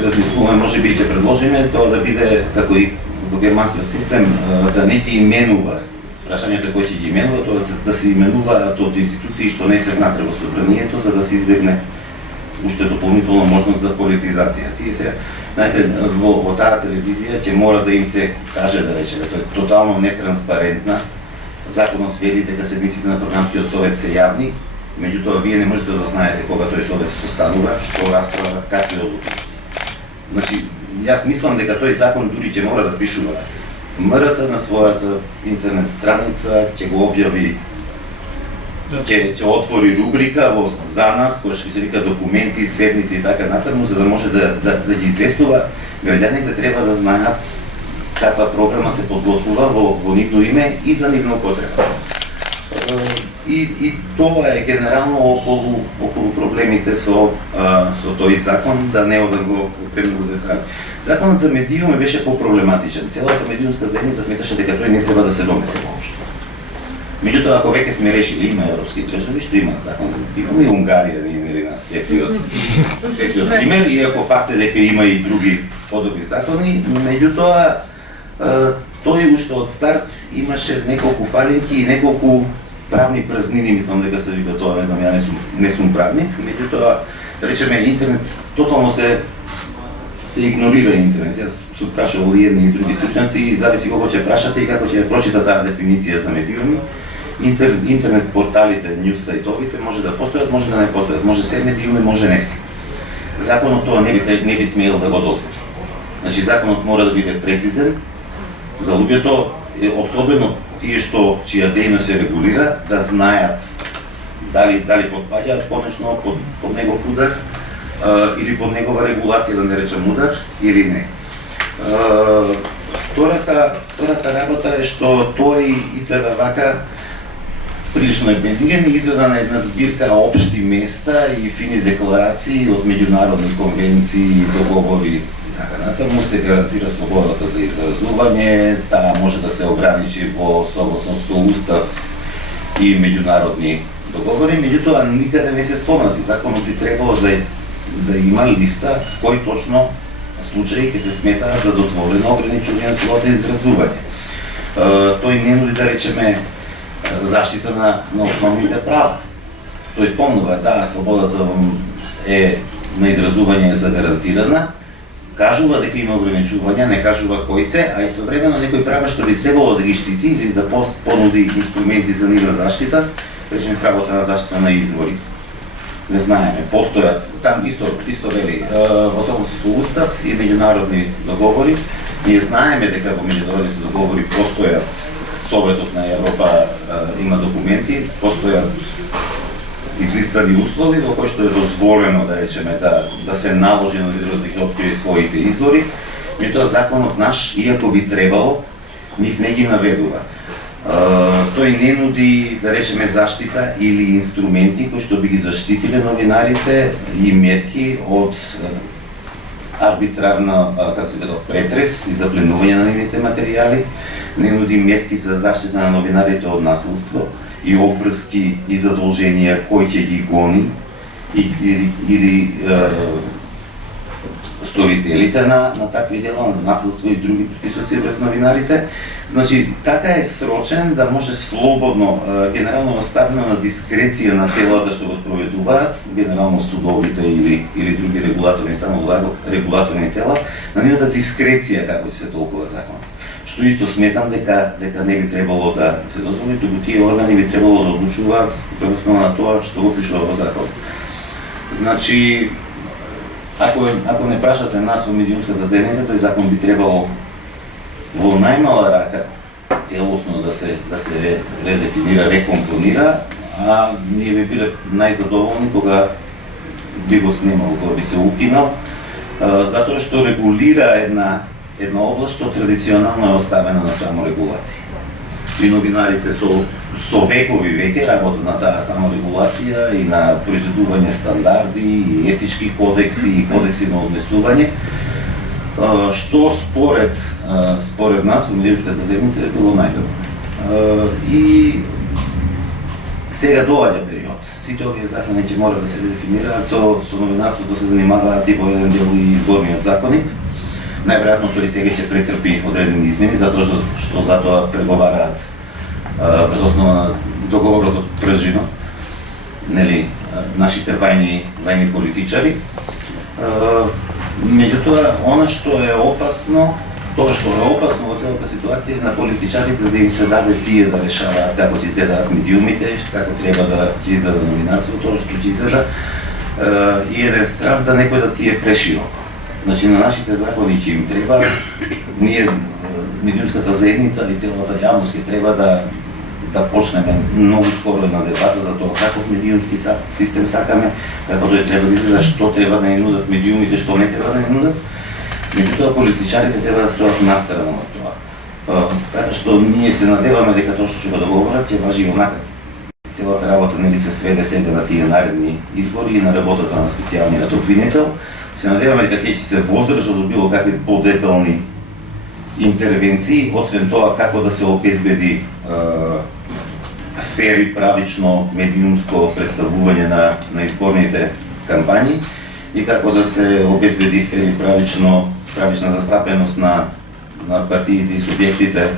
размислуваме, може би ќе предложиме тоа да биде како и во германскиот систем, да не ги именува. Прашањето кој ќе ги именува, тоа да се именуваат од институции што не се внатре во собранието, за да се избегне уште дополнително можност за политизација. Тие се, знаете, во таа телевизија ќе мора да им се каже, да рече, дека тоа е тотално нетранспарентна. Законот вели дека седмиците на програмскиот совет се јавни, меѓутоа вие не можете да знаете кога тој совет се состанува, што расправа, какви одлуки. Значи, јас мислам дека тој закон дури ќе мора да пишува МРТ на својата интернет страница, ќе го објави, ќе отвори рубрика за нас, која ќе се вика документи, седници и така натаму, за да може да ги известува. Граѓаните треба да знаат каква програма се подготвува во нивно име и за нивна употреба. И тоа е генерално околу проблемите со тој закон, да не одам го премногу детали. Законот за медиуми беше по-проблематичен. Целата медиумска заедница сметаше дека тој не треба да се донесе воопшто. Меѓутоа, ако веќе сме решили, има европски држави што имаат закон за медиуми, и Унгарија ни имели на светлиот пример, иако факт е дека има и други подобни закони, меѓутоа тој уште од старт имаше неколку фалинки и неколку правни празнини, мислам дека се вика тоа, не знам, ја не сум правник, меѓутоа, да речеме, интернет тотално се игнорира интернет. Јас сум прашувал и едни и други стручњаци и зависи кога ќе прашате и како ќе прочита таа дефиниција за медиуми. Интернет порталите, нјуз сајтовите може да постојат, може да не постојат, може се медиуми, може не се. Законот тоа не би смеел да го дозволи. Значи законот мора да биде прецизен за луѓето, особено тие што чија дејност се регулира, да знаат дали потпаѓаат конечно под негов удар или под негова регулација, да не речем удар, или не. Втората работа е што тој изгледа вака прилично ебедиген и изгледа на една збирка општи места и фини декларации од меѓународни конвенции, договори. Така натаму се гарантира слободата за изразување, таа може да се ограничи во согласно со устав и меѓународни договори, меѓутоа никаде не се спомнати. Законот би требало да има листа кои точно случаи ќе се сметаат за дозволено ограничување на слободата изразување. Тој не нуди, да речеме, заштита на основните права. Тој спомнува, да, слободата на изразување е загарантирана, кажува дека има ограничувања, не кажува кои се, а истовремено некои права што би требало да ги штити или да понуди инструменти за нивна заштита, речеме правото на заштита на извори. Не знаеме, постојат, там исто вели, во согласност со устав и меѓународни договори. Ние знаеме дека во меѓународните договори постојат, Советот на Европа има документи, постојат излистани услови во кои што е дозволено, да речеме, да се наложи на лидерот да ги открие своите извори, меѓутоа законот наш, иако би требало, нив не ги наведува. Тој не нуди, да речеме, заштита или инструменти кои што би ги заштитиле новинарите и мерки од арбитрарна, како се кажа, претрес и запленување на нивните материјали, не нуди мерки за заштита на новинарите од насилство и обврски и задолженија кој ќе ги гони или сторителите на такви дела, на насилство и други притисоци врз новинарите. Значи, така е срочен да може слободно, генерално оставено на дискреција на телата што го спроведуваат, генерално судовите или други регулаторни, само регулаторни тела, на нивната дискреција како ќе се толкува закон. Што исто сметам дека не би требало да се дозволи, туку тие органи би требало да одлучуваат во основа на тоа што го пишува во закон. Значи, ако не прашате нас во медиумската заедница, тој закон би требало во најмала рака целосно да се редефинира, рекомпонира, а ние би биле најзадоволни кога би го снимал, кога би се укинал, затоа што регулира една област што традиционално е оставена на саморегулација. И новинарите со векови веќе работат на таа саморегулација и на произведување стандарди, и етички кодекси и кодекси на однесување, што според нас во медиумската заедница е било најдобро. И Сега доаѓа период. Сите овие закони ќе мора да се редефинираат, со новинарството се занимаваат и во еден дел и изборниот законник. Најверојатно тој сега ќе претрпи одредени измени, затоа што затоа преговараат врз основа на договорот од Пржино, нели, нашите вајни политичари. Меѓутоа, она што е опасно, тоа што е опасно во целата ситуација е на политичарите да им се даде тие да решаваат како ќе изгледаат медиумите, како треба да ќе изгледа новинарството, тоа што ќе изгледа, и еден страв да некој да тие прешироко. Значи на нашите закони ќе им треба, ние медиумската заедница и целата јавност ќе треба да почнеме многу скоро една дебата за тоа каков медиумски систем сакаме, како тој треба да изгледа, што треба да ни нудат медиумите, што не треба да ни нудат. Меѓутоа политичарите треба да стојат настрана на тоа. Така што ние се надеваме дека тоа што ќе го договорат ќе важи онака. Целата работа нели се сведе сега на тие наредни избори и на работата на специјалниот обвинител. Се надеваме дека тие ќе се воздржат од било какви подетални интервенции, освен тоа како да се обезбеди фер и правично медиумско представување на изборните кампањи и како да се обезбеди фер и правична застапеност на партиите и субјектите,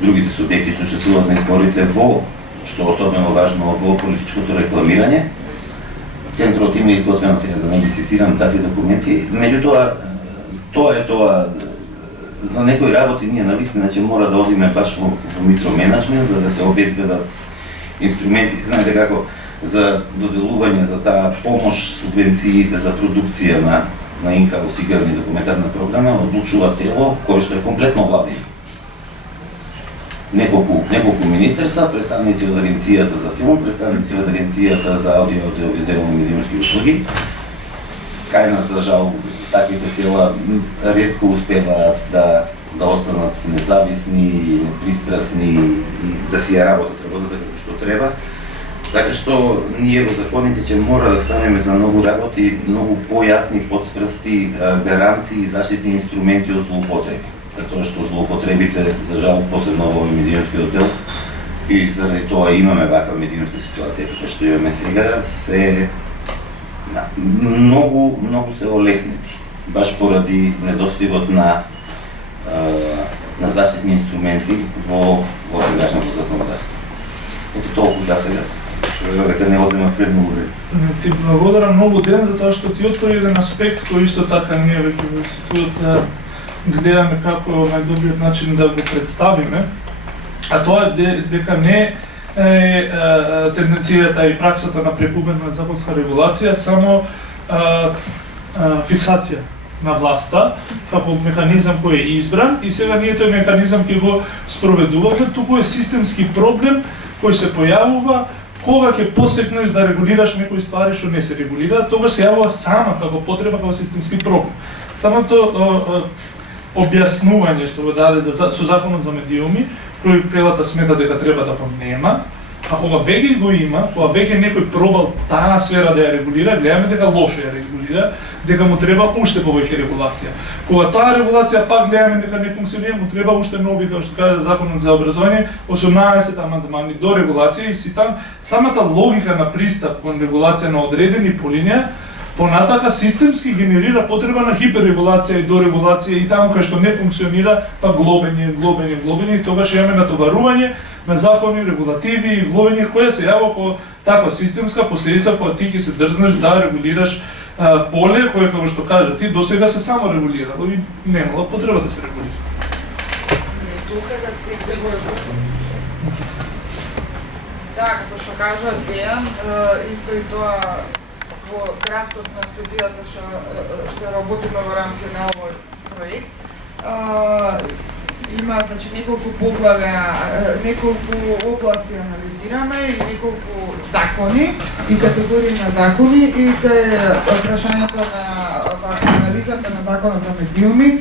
другите субјекти што учествуваат на изборите во, што особено важно, во политичкото рекламирање. Центарот има изготвено, сега да не ги цитирам такви документи, меѓутоа тоа е тоа. За некои работи ние навистина ќе мора да одиме баш во микроменеджмент за да се обезбедат инструменти. Знаете како за доделување за таа помош, субвенциите за продукција на инхаус играни документарна програма одлучува тело кое што е комплетно владино. Неколку министерства, представници од Агенцијата за филм, представници од Агенцијата за аудиовизуелни медиумски услуги. Кај нас, за жал, таквите тела ретко успеваат да останат независни, непристрасни и да си ја работат работата како што треба. Така што ние во законите ќе мора да станеме за многу работи, многу појасни, подсврсти гаранции и заштитни инструменти од злоупотреби. Затоа што злоупотребите, за жал, посебно во овој медиумскиот дел, и заради тоа имаме ваква медиумска ситуација како што имаме сега, се многу се олеснети, баш поради недостигот на заштитни инструменти во сегашното законодавство. Ето толку за сега. Дека не одзема премногу време. Ти благодарам многу Ден за тоа што ти отвори еден аспект кој исто така ние веќе во институтот гледаме како најдобриот начин да го представиме, а тоа е дека не тенденцијата и праксата на прекумерна законска регулација само фиксација на власта како механизам кој е избран и сега ние тој механизам ќе го спроведуваме, туку е системски проблем кој се појавува кога ќе посекнеш да регулираш некои ствари што не се регулираат, тогаш се јавува сама како потреба како системски проблем. Самото објаснување што го даде со законот за медиуми, кој Фелата смета дека треба да го нема, а кога веќе го има, кога веќе некој пробал таа сфера да ја регулира, гледаме дека лошо ја регулира, дека му треба уште повеќе регулација. Кога таа регулација пак гледаме дека не функционира, му треба уште нови, како што каже законот за образование, 18 амандмани до регулација и самата логика на пристап кон регулација на одредени полинија понатака системски генерира потреба на хиперрегулација и дорегулација и таму кај што не функционира, па глобење и тогаш имаме натоварување на закони, регулативи и глобење која се јава како таква системска последица кога ти ќе се дрзнеш да регулираш поле кое, како што кажа ти, досега се само регулирало и немало потреба да се регулира. Досега се така, како што кажа Дејан, исто и тоа во крафтот на студијата што работиме во рамки на овој проект. Има неколку поглавја, неколку области анализираме и неколку закони и категории на закони и кај прашањето на анализата на законот за медиуми,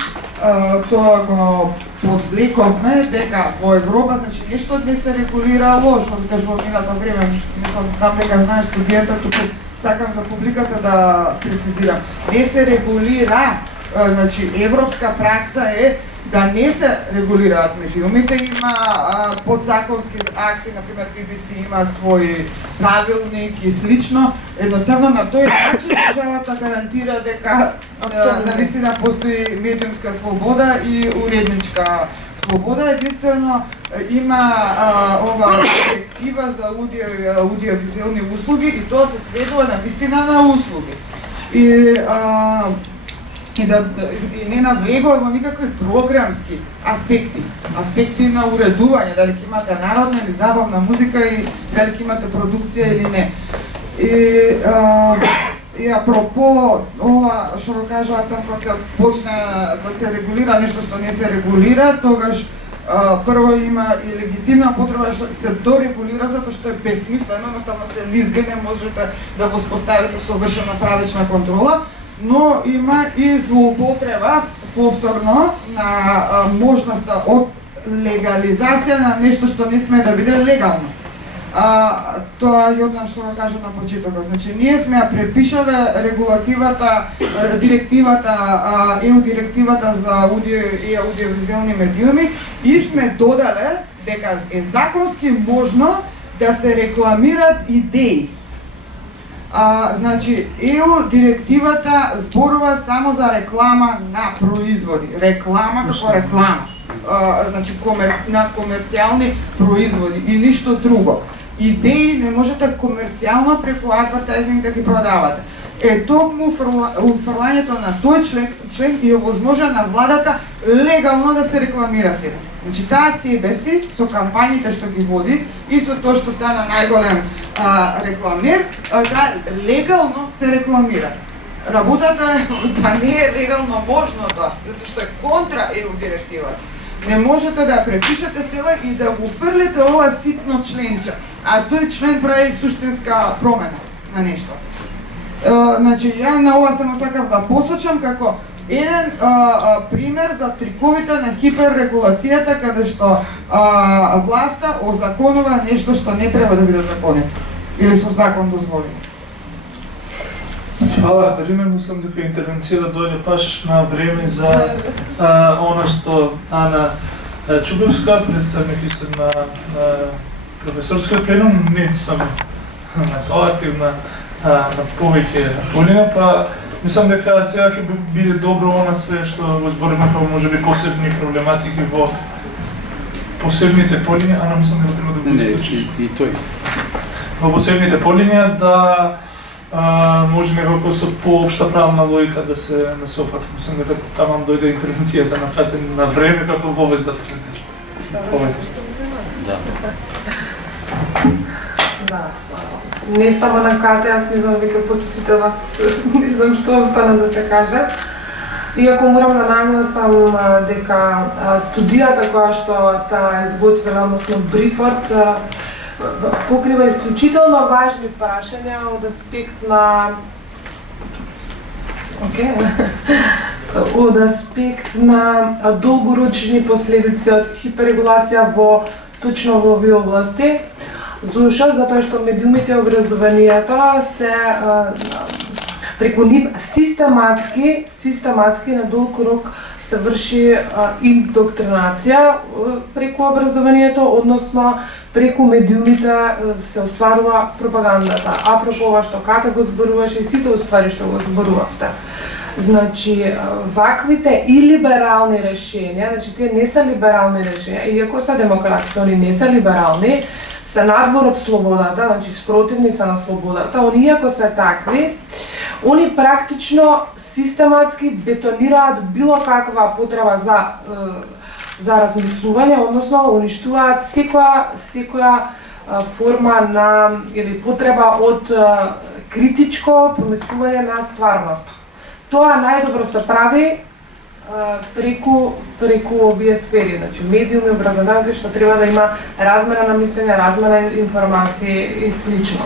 тоа го подвлековме дека во Европа нешто не се регулирало, што кажува минато време, знам дека знаеш студијата, туку сакам за публиката да прецизирам. Не се регулира, европска пракса е да не се регулираат медиумите, има подзаконски акти, например BBC има свој правилник и слично. Едноставно на тој начин државата гарантира дека навистина постои медиумска слобода и уредничка слобода. Единствено има ова директива за аудиовизуелни услуги и тоа се сведува навистина на услуги. И не навлегува во никакви програмски аспекти на уредување, дали ќе имате народна или забавна музика и дали ќе имате продукција или не. И апропо ова што го кажа кога почне да се регулира нешто што не се регулира, тогаш прво има и легитимна потреба што се дорегулира затоа што е бесмислено, едноставно се лизга, не можете да воспоставите совршено правична контрола, но има и злоупотреба повторно на можноста од легализација на нешто што не сме да биде легално. Тоа е одна што го кажа на почетокот. Значи, ние сме ја препишале регулативата, директивата, ЕУ директивата за аудио и аудиовизуелни медиуми и сме додале дека е законски можно да се рекламират идеи. Значи, ЕУ директивата зборува само за реклама на производи. Реклама како реклама. Значи, на комерцијални производи и ништо друго. Идеи не можете комерцијално преку адвертайзинг да ги продавате. Токму уфрлањето на тој член и овозможа на владата легално да се рекламира себе. Значи, таа себе си, со кампањите што ги води и со тоа што стана најголем рекламер, да легално се рекламира. Работата е да не е легално можно тоа, затоа што е контра ЕУ директивата. Не можете да препишете цела и да го фрлите ова ситно членче, а тој член прави суштинска промена на нешто. Значи, ја на ова само сакав да посочам како еден пример за триковите на хиперрегулацијата, каде што власта озаконува нешто што не треба да биде законето или со закон дозволено. Фала, Катерина, мислам дека интервенција дојде баш на време за она што Ана Чубевска, представник исто на професорскиот пленум, не само на тоа активна на повеќе полина, па мислам дека сега ќе биде добро она све што го зборувавме, можеби посебни проблематики во посебните полиња, Ана мислам дека треба да го исклучиш. И тој. Во посебните полиња да може некако со поопшта правна логика да се насопат. Мислам дека тамам дојде интервенцијата на време како вовед за тоа. Да. Не само на Кате, аз не знам дека после сите вас не знам што остана да се каже. Иако морам да нагласам дека студијата која што стана изготвила, односно брифот, покрива исклучително важни прашања од аспект на од аспект на долгорочни последици од хиперрегулација во точно во овие области. Зошто? Затоа што медиумите и образованието се преку нив систематски на долг рок се врши индоктринација преку образованието, односно преку медиумите се остварува пропагандата. Апропо ова што Ката го зборуваше и сите уствари што го зборувавте. Значи, ваквите и либерални решенија, значи тие не се либерални решенија, иако се демократски, они не се либерални, се надвор од слободата, значи спротивни се на слободата, они иако се такви, они практично систематски бетонираат било каква потреба за размислување, односно уништуваат секоја форма на или потреба од критичко промислување на стварноста. Тоа најдобро се прави преку овие сфери, значи медиуми, образование, што треба да има размена на мислење, размена информации и слично.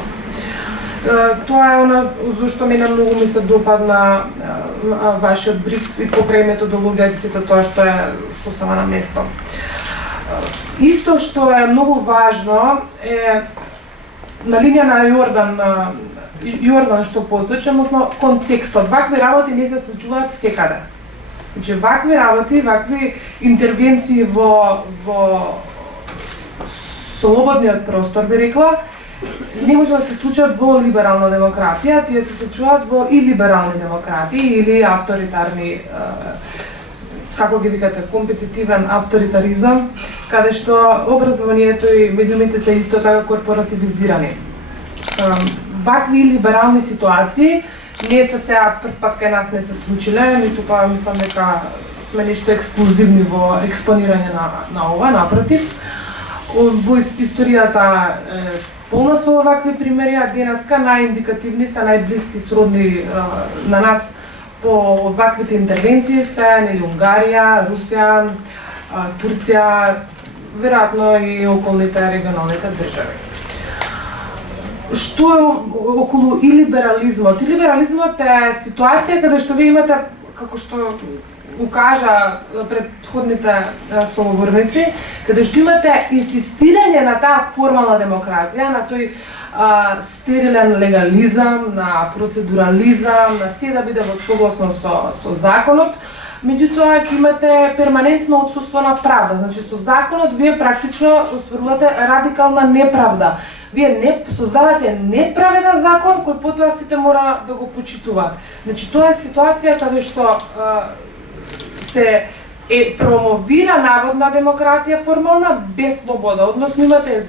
Тоа е она зашто мене многу ми се допадна вашиот бриф и покрај методологијата сето тоа што е сосема на место. Исто што е многу важно е на линија на Јордан што посочи, односно контекстот. Вакви работи не се случуваат секаде. Значи, вакви работи, вакви интервенции во слободниот простор, би рекла, не може да се случат во либерална демократија, тие се случуваат во и либерални демократии или авторитарни, како ги викате, компетитивен авторитаризам, каде што образованието и медиумите се исто така корпоративизирани. Вакви либерални ситуации не се сега прв пат кај нас не се случиле, ниту па мислам дека сме нешто ексклузивни во експонирање на ова, напротив. Во историјата полна со овакви примери, а денеска најиндикативни се најблиски сродни на нас по ваквите интервенции се Унгарија, Русија, Турција, веројатно и околните регионалните држави. Што е околу илиберализмот? Илиберализмот е ситуација каде што вие имате, како што укажа предходните соговорници, каде што имате инсистирање на таа формална демократија, на тој стерилен легализам, на процедурализам, на се да биде во согласно со законот, меѓутоа ќе имате перманентно отсуство на правда. Значи со законот вие практично остварувате радикална неправда. Вие не создавате неправеден закон кој потоа сите мора да го почитуваат. Значи тоа е ситуација каде што се промовира наводна демократија формална без слобода, односно имате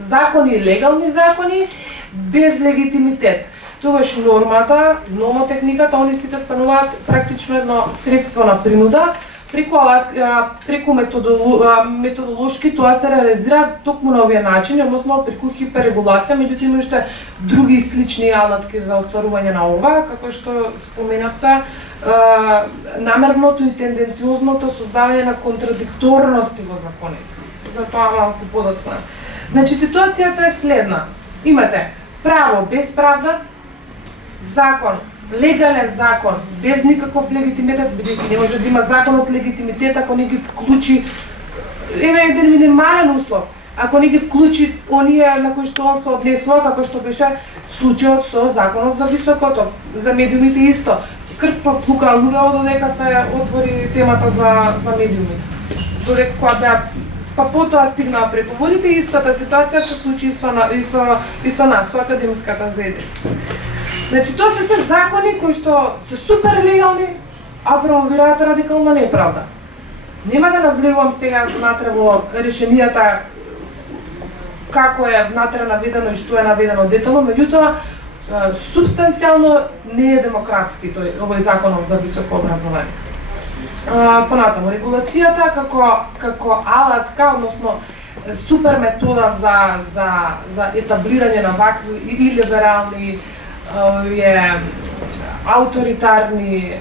закони, легални закони без легитимитет. Тогаш нормата, номотехниката, они сите стануваат практично едно средство на принуда, преку методолошки тоа се реализира токму на овие начини, односно преку хиперрегулација, меѓутоа има уште други слични алатки за остварување на ова, како што споменавте, намерното и тенденциозното создавање на контрадикторности во законите. Затоа малку подоцна. Значи ситуацијата е следна. Имате право без правда, закон, легален закон, без никаков легитимитет, бидејќи не може да има закон од легитимитет ако не ги вклучи, еден минимален услов, ако не ги вклучи оние на кои што он се однесува, како што беше случајот со законот за високото, за медиумите исто. Крв проплука луѓето додека се отвори темата за медиумите. Додека кога беа па потоа стигнаа преговорите, истата ситуација се случи и со нас, со академската заедница. Значи тоа се закони кои што се супер легални, а промовираат радикална неправда. Нема да навлегувам сега внатре во решенијата како е внатре наведено и што е наведено детално, меѓутоа субстанцијално не е демократски овој законов за високо образование. Понатаму, регулацијата како алатка, односно супер метода за етаблирање на вакви и либерални, авторитарни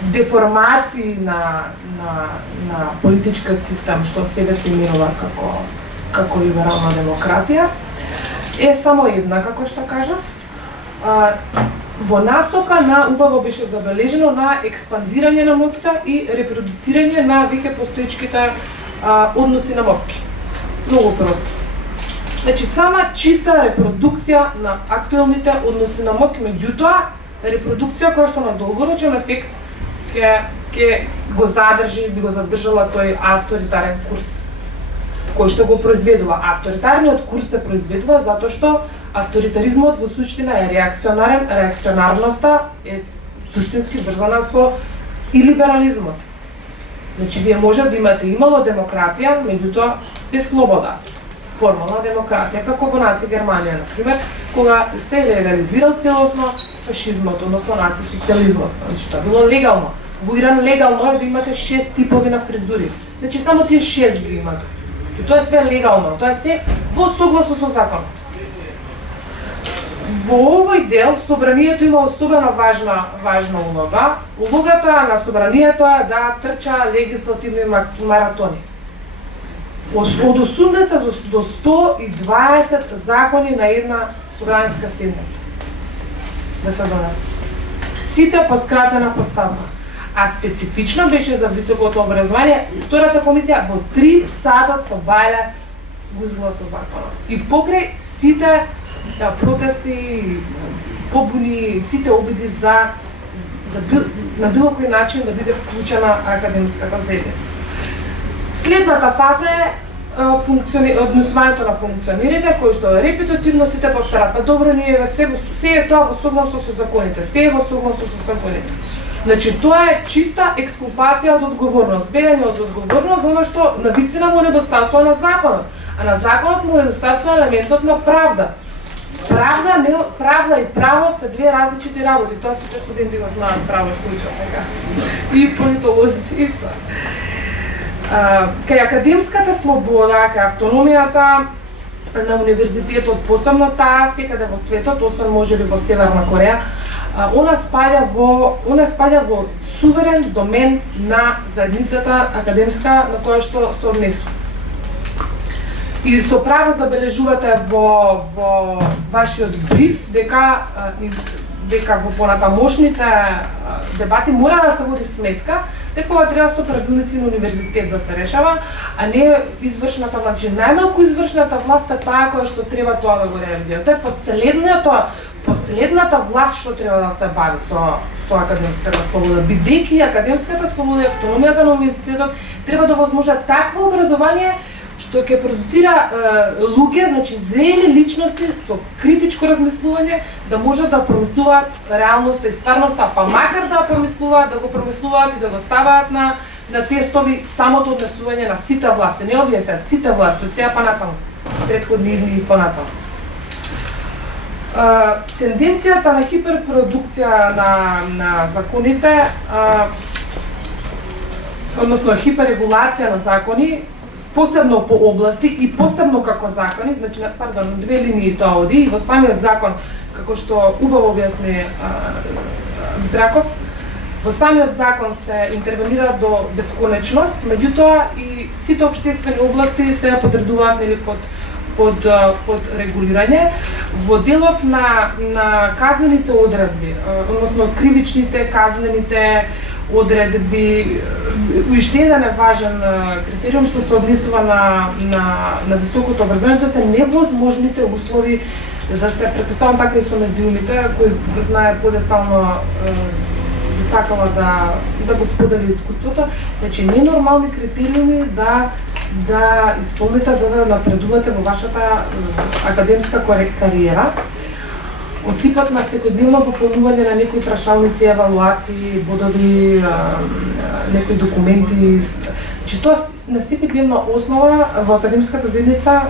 деформации на политичкиот систем, што сега се именува како либерална демократија, е само една, како што кажав, во насока на, убаво беше забележено, на експандирање на моќта и репродуцирање на веќе постоечките односи на моќ. Многу просто. Значи, сама чиста репродукција на актуелните односи на моќ, меѓутоа, репродукција која што на долгорочен ефект ќе го задржи, би го задржала тој авторитарен курс кој што го произведува. Авторитарниот курс се произведува затоа што авторитаризмот во суштина е реакционарен, реакционарноста е суштински врзана со и либерализмот. Значи, вие може да имате имало демократија, меѓутоа без слобода. Формална демократија, како во наци Германија, например, кога се легализирал целосно фашизмот, односно наци-социализмот. Значи, тоа било легално. Во Иран легално е да имате 6 типови на фризури. Значи, само тие 6 ги имате. И тоа е све легално, тоа е се во согласно со законот. Во овој дел собранието има особено важна улога. Улогата на собранието е да трча легислативни маратони. Од 80 до 120 закони на една собранска седница да се донесат. Сите по скратена поставка. А специфично беше за високото образование, втората комисија во 3 сатот со бајле го изгласа законот. И покрај сите протести, побуни, сите обиди на било кој начин да биде вклучена академската заедница. Следната фаза е однесувањето на функционерите, кои што репетитивно сите повторат. Па добро, ние се е тоа во согласност со законите, се е во согласност со законите. Значи, тоа е чиста екскулпација од одговорност, бегање од одговорност, затоа што навистина му недостасува на законот, а на законот му недостасува елементот на правда. Правда и право се две различити работи. Тоа сите студенти го знаат право што учат, така. И политолозите исто. Кај академската слобода, кај автономијата на универзитетот, посебно таа секаде во светот, освен можеби во Северна Кореја, она спаѓа во суверен домен на заедницата академска на која што се однесува. И со право забележувате во вашиот бриф дека во понатамошните дебати мора да се води сметка дека ова треба со правилници на универзитет да се решава, а не извршната власт. Значи, најмалку извршната власт е таа која што треба тоа да го реализира. Тоа е последната власт што треба да се бави со академската слобода. Бидејќи академската слобода и автономијата на универзитетот треба да возможат такво образование што ќе продуцира луѓе, значи зрели личности со критичко размислување, да можат да промислуваат реалноста и стварноста, па макар да промислуваат, да го промислуваат и да го ставаат на тестови самото однесување на сите власти. Не овие се, сите власти, од сега па натаму, претходни идни и понатаму. Тенденцијата на хиперпродукција на законите, односно хиперрегулација на закони, посебно по области и посебно како закони, значи, на две линии тоа оди, и во самиот закон, како што убаво објасни Драков, во самиот закон се интервенира до бесконечност, меѓутоа и сите општествени области се подредуваат под регулирање. Во делов на казнените одредби, односно кривичните, казнените одредби, уште еден важен критериум што се однесува на високото образование, тоа се невозможните услови, за се претпоставам така и со медиумите, кои знае подетално сакала да го сподели искуството. Значи, ненормални критериуми да исполните за да напредувате во вашата академска кариера. Од типот на секојдневно пополнување на некои прашалници, евалуации, бодови, некои документи. Значи, тоа на секојдневна основа во академската заедница,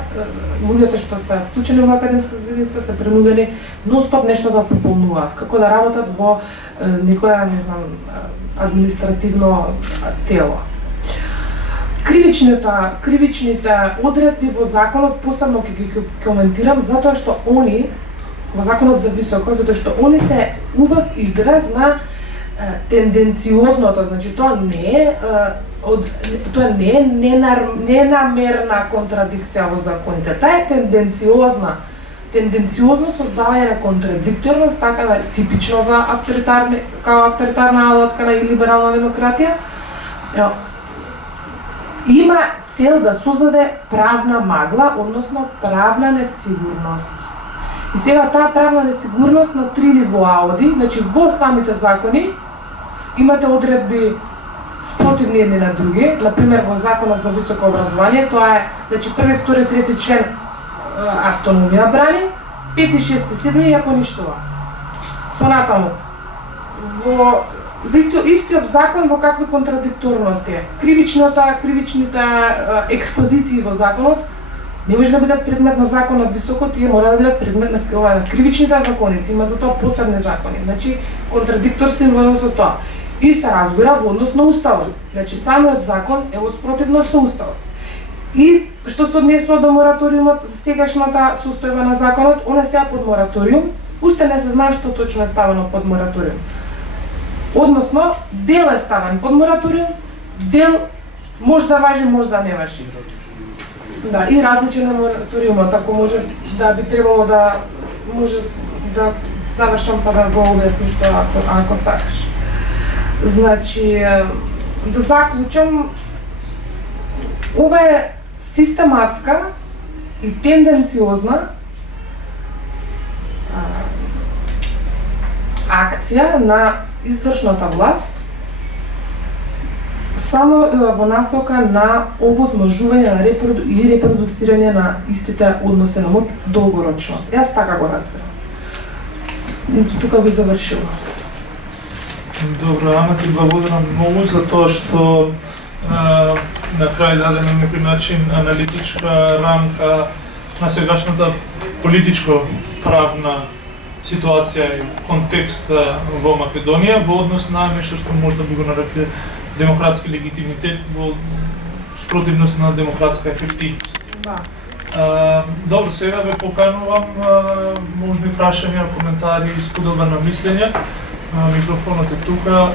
луѓето што се вклучени во академската заедница се принудени нон-стоп нешто да пополнуваат, како да работат во некоја, не знам, административно тело. Кривичните одредби во законот посебно ќе ги коментирам затоа што они во законот за високо, затоа што они се убав израз на тенденциозното, значи тоа не е ненамерна контрадикција во законите, таа е тенденциозно создавање на контрадикторност, така да типично за авторитарна алатка и либерална демократија. Има цел да создаде правна магла, односно правна несигурност. И сега таа правна несигурност на три нивоа оди, значи во самите закони имате одредби спротивни едни на други, например во законот за високо образование, тоа е, значи први, втори, трети член автономија брани, 5, 6, 7 ја поништува. Понатаму, за истиот закон во какви контрадикторности е. Кривичните експозиции во законот не може да бидат предмет на законот високо, тие мора да бидат предмет на кривичните законици, има за тоа посебни закони. Значи, контрадикторство во однос со тоа. И се разбира во однос на уставот. Значи, самиот закон е спротивно со уставот. И што се однесува до мораториумот, сегашната состојба на законот, она сега под мораториум, уште не се знае што точно е ставено под мораториум. Односно, дел е ставен под мораториум, дел може да важи, може да не важи. Да, и различен е мораториумот, ако може да би требало да може да завршам па да го објасниш тоа ако сакаш. Значи, да заклучам, ова е систематска и тенденциозна акција на извршната власт само во насока на овозможување на и репродуцирање на истите односи на моќ долгорочно. Јас така го разбирам. Тука би завршила. Добро, Ана, ти благодарам многу за тоа што на крај даде на некој начин аналитичка рамка на сегашната политичко-правна ситуација и контекст во Македонија во однос на нешто што може да би го нарекли демократски легитимитет во спротивност на демократска ефективност. Да. Добро, сега ве поканувам можни прашања, коментари, споделба на мислења. Микрофонот е тука.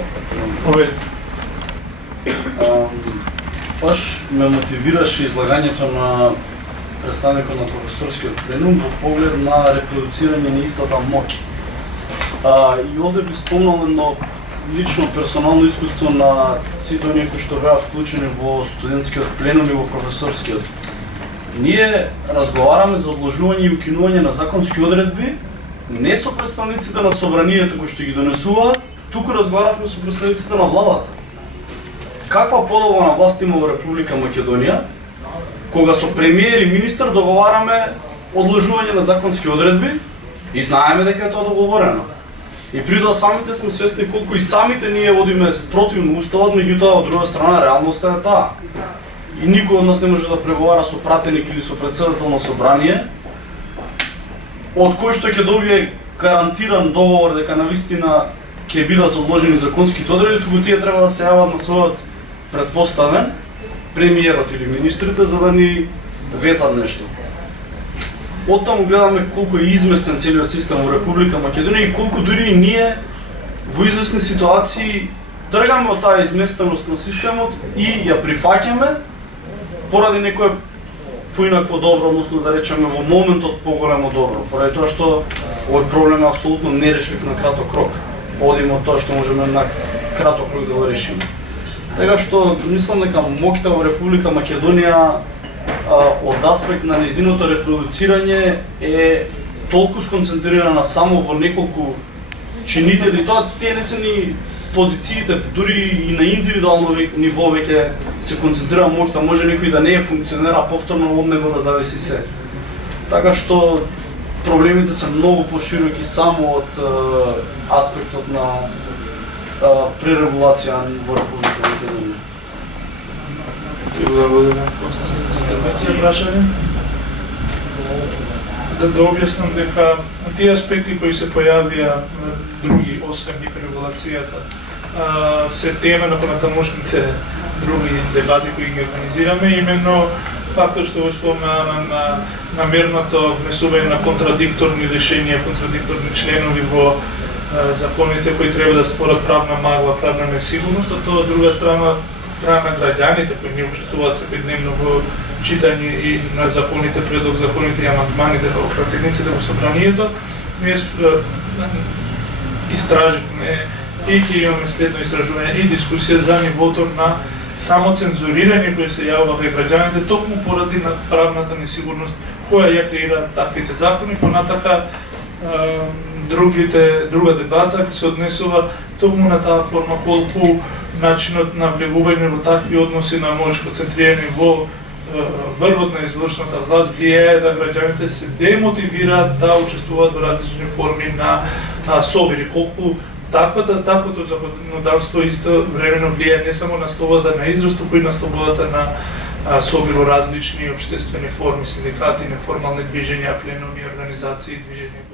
Поведете. Баш ме мотивираше излагањето на представникот на професорскиот пленум во поглед на репродуцирање на истата моќ. И овде би спомнал едно лично персонално искуство на сите оние кои што беа вклучени во студентскиот пленум и во професорскиот. Ние разговараме за одложување и укинување на законски одредби не со представниците на собранието кои што ги донесуваат, туку разговаравме со представниците на владата. Каква поделба на власт има во Република Македонија, кога со премиер и министар договараме одложување на законски одредби и знаеме дека е тоа договорено. И при тоа самите сме свесни колку и самите ние водиме противно уставот, меѓутоа од друга страна реалноста е таа. И никој од нас не може да преговара со пратеник или со претседател на собрание, од кој што ќе добие гарантиран договор дека навистина ќе бидат одложени законските одредби, туку тие треба да се јават на својот предпоставен премиерот или министрите за да ни ветат нешто. Оттаму гледаме колку е изместен целиот систем во Република Македонија и колку дури и ние во известни ситуации тргаме од таа изместеност на системот и ја прифаќаме поради некое поинакво добро, односно да речеме во моментот поголемо добро, поради тоа што овој проблем е апсолутно нерешлив на краток рок. Одиме од тоа што можеме на краток рок да го решиме. Така што мислам дека моќта во Република Македонија од аспект на незиното репродуцирање е толку сконцентрирана само во неколку чинители, тоа тие не се ни позициите, дури и на индивидуално ниво веќе се концентрира моќта, може некој да не е функционера повторно од него да зависи се. Така што проблемите се многу пошироки само од аспектот на пререгулација во Република Македонија. Ти благодарам, Константин, за интервенција, прашање. Да објаснам дека тие аспекти кои се појавија на други, освен гиперрегулацијата, се тема на понатамошните други дебати кои ги организираме, именно фактот што го спомена на намерното внесување на контрадикторни решенија, контрадикторни членови во законите кои треба да створат правна магла, правна несигурност, а тоа од друга страна на граѓаните кои не учествуваат секојдневно во читање и на законите, предлог законите и амандманите во пратениците во собранието, ние истраживме и ќе имаме следно истражување и дискусија за нивото на само цензурирање кој се јавува кај граѓаните токму поради на правната несигурност која ја креира таквите закони. Понатака друга дебата ќе се однесува токму на таа форма колку начинот на влегување во такви односи на моќ концентрирани во врвот на извршната власт влијае да граѓаните се демотивираат да учествуваат во различни форми на собири, колку таквото законодавство исто времено влијае не само на слободата на израз, туку и на слободата на собир во различни општествени форми, синдикати, неформални движења, пленуми, организации и движења.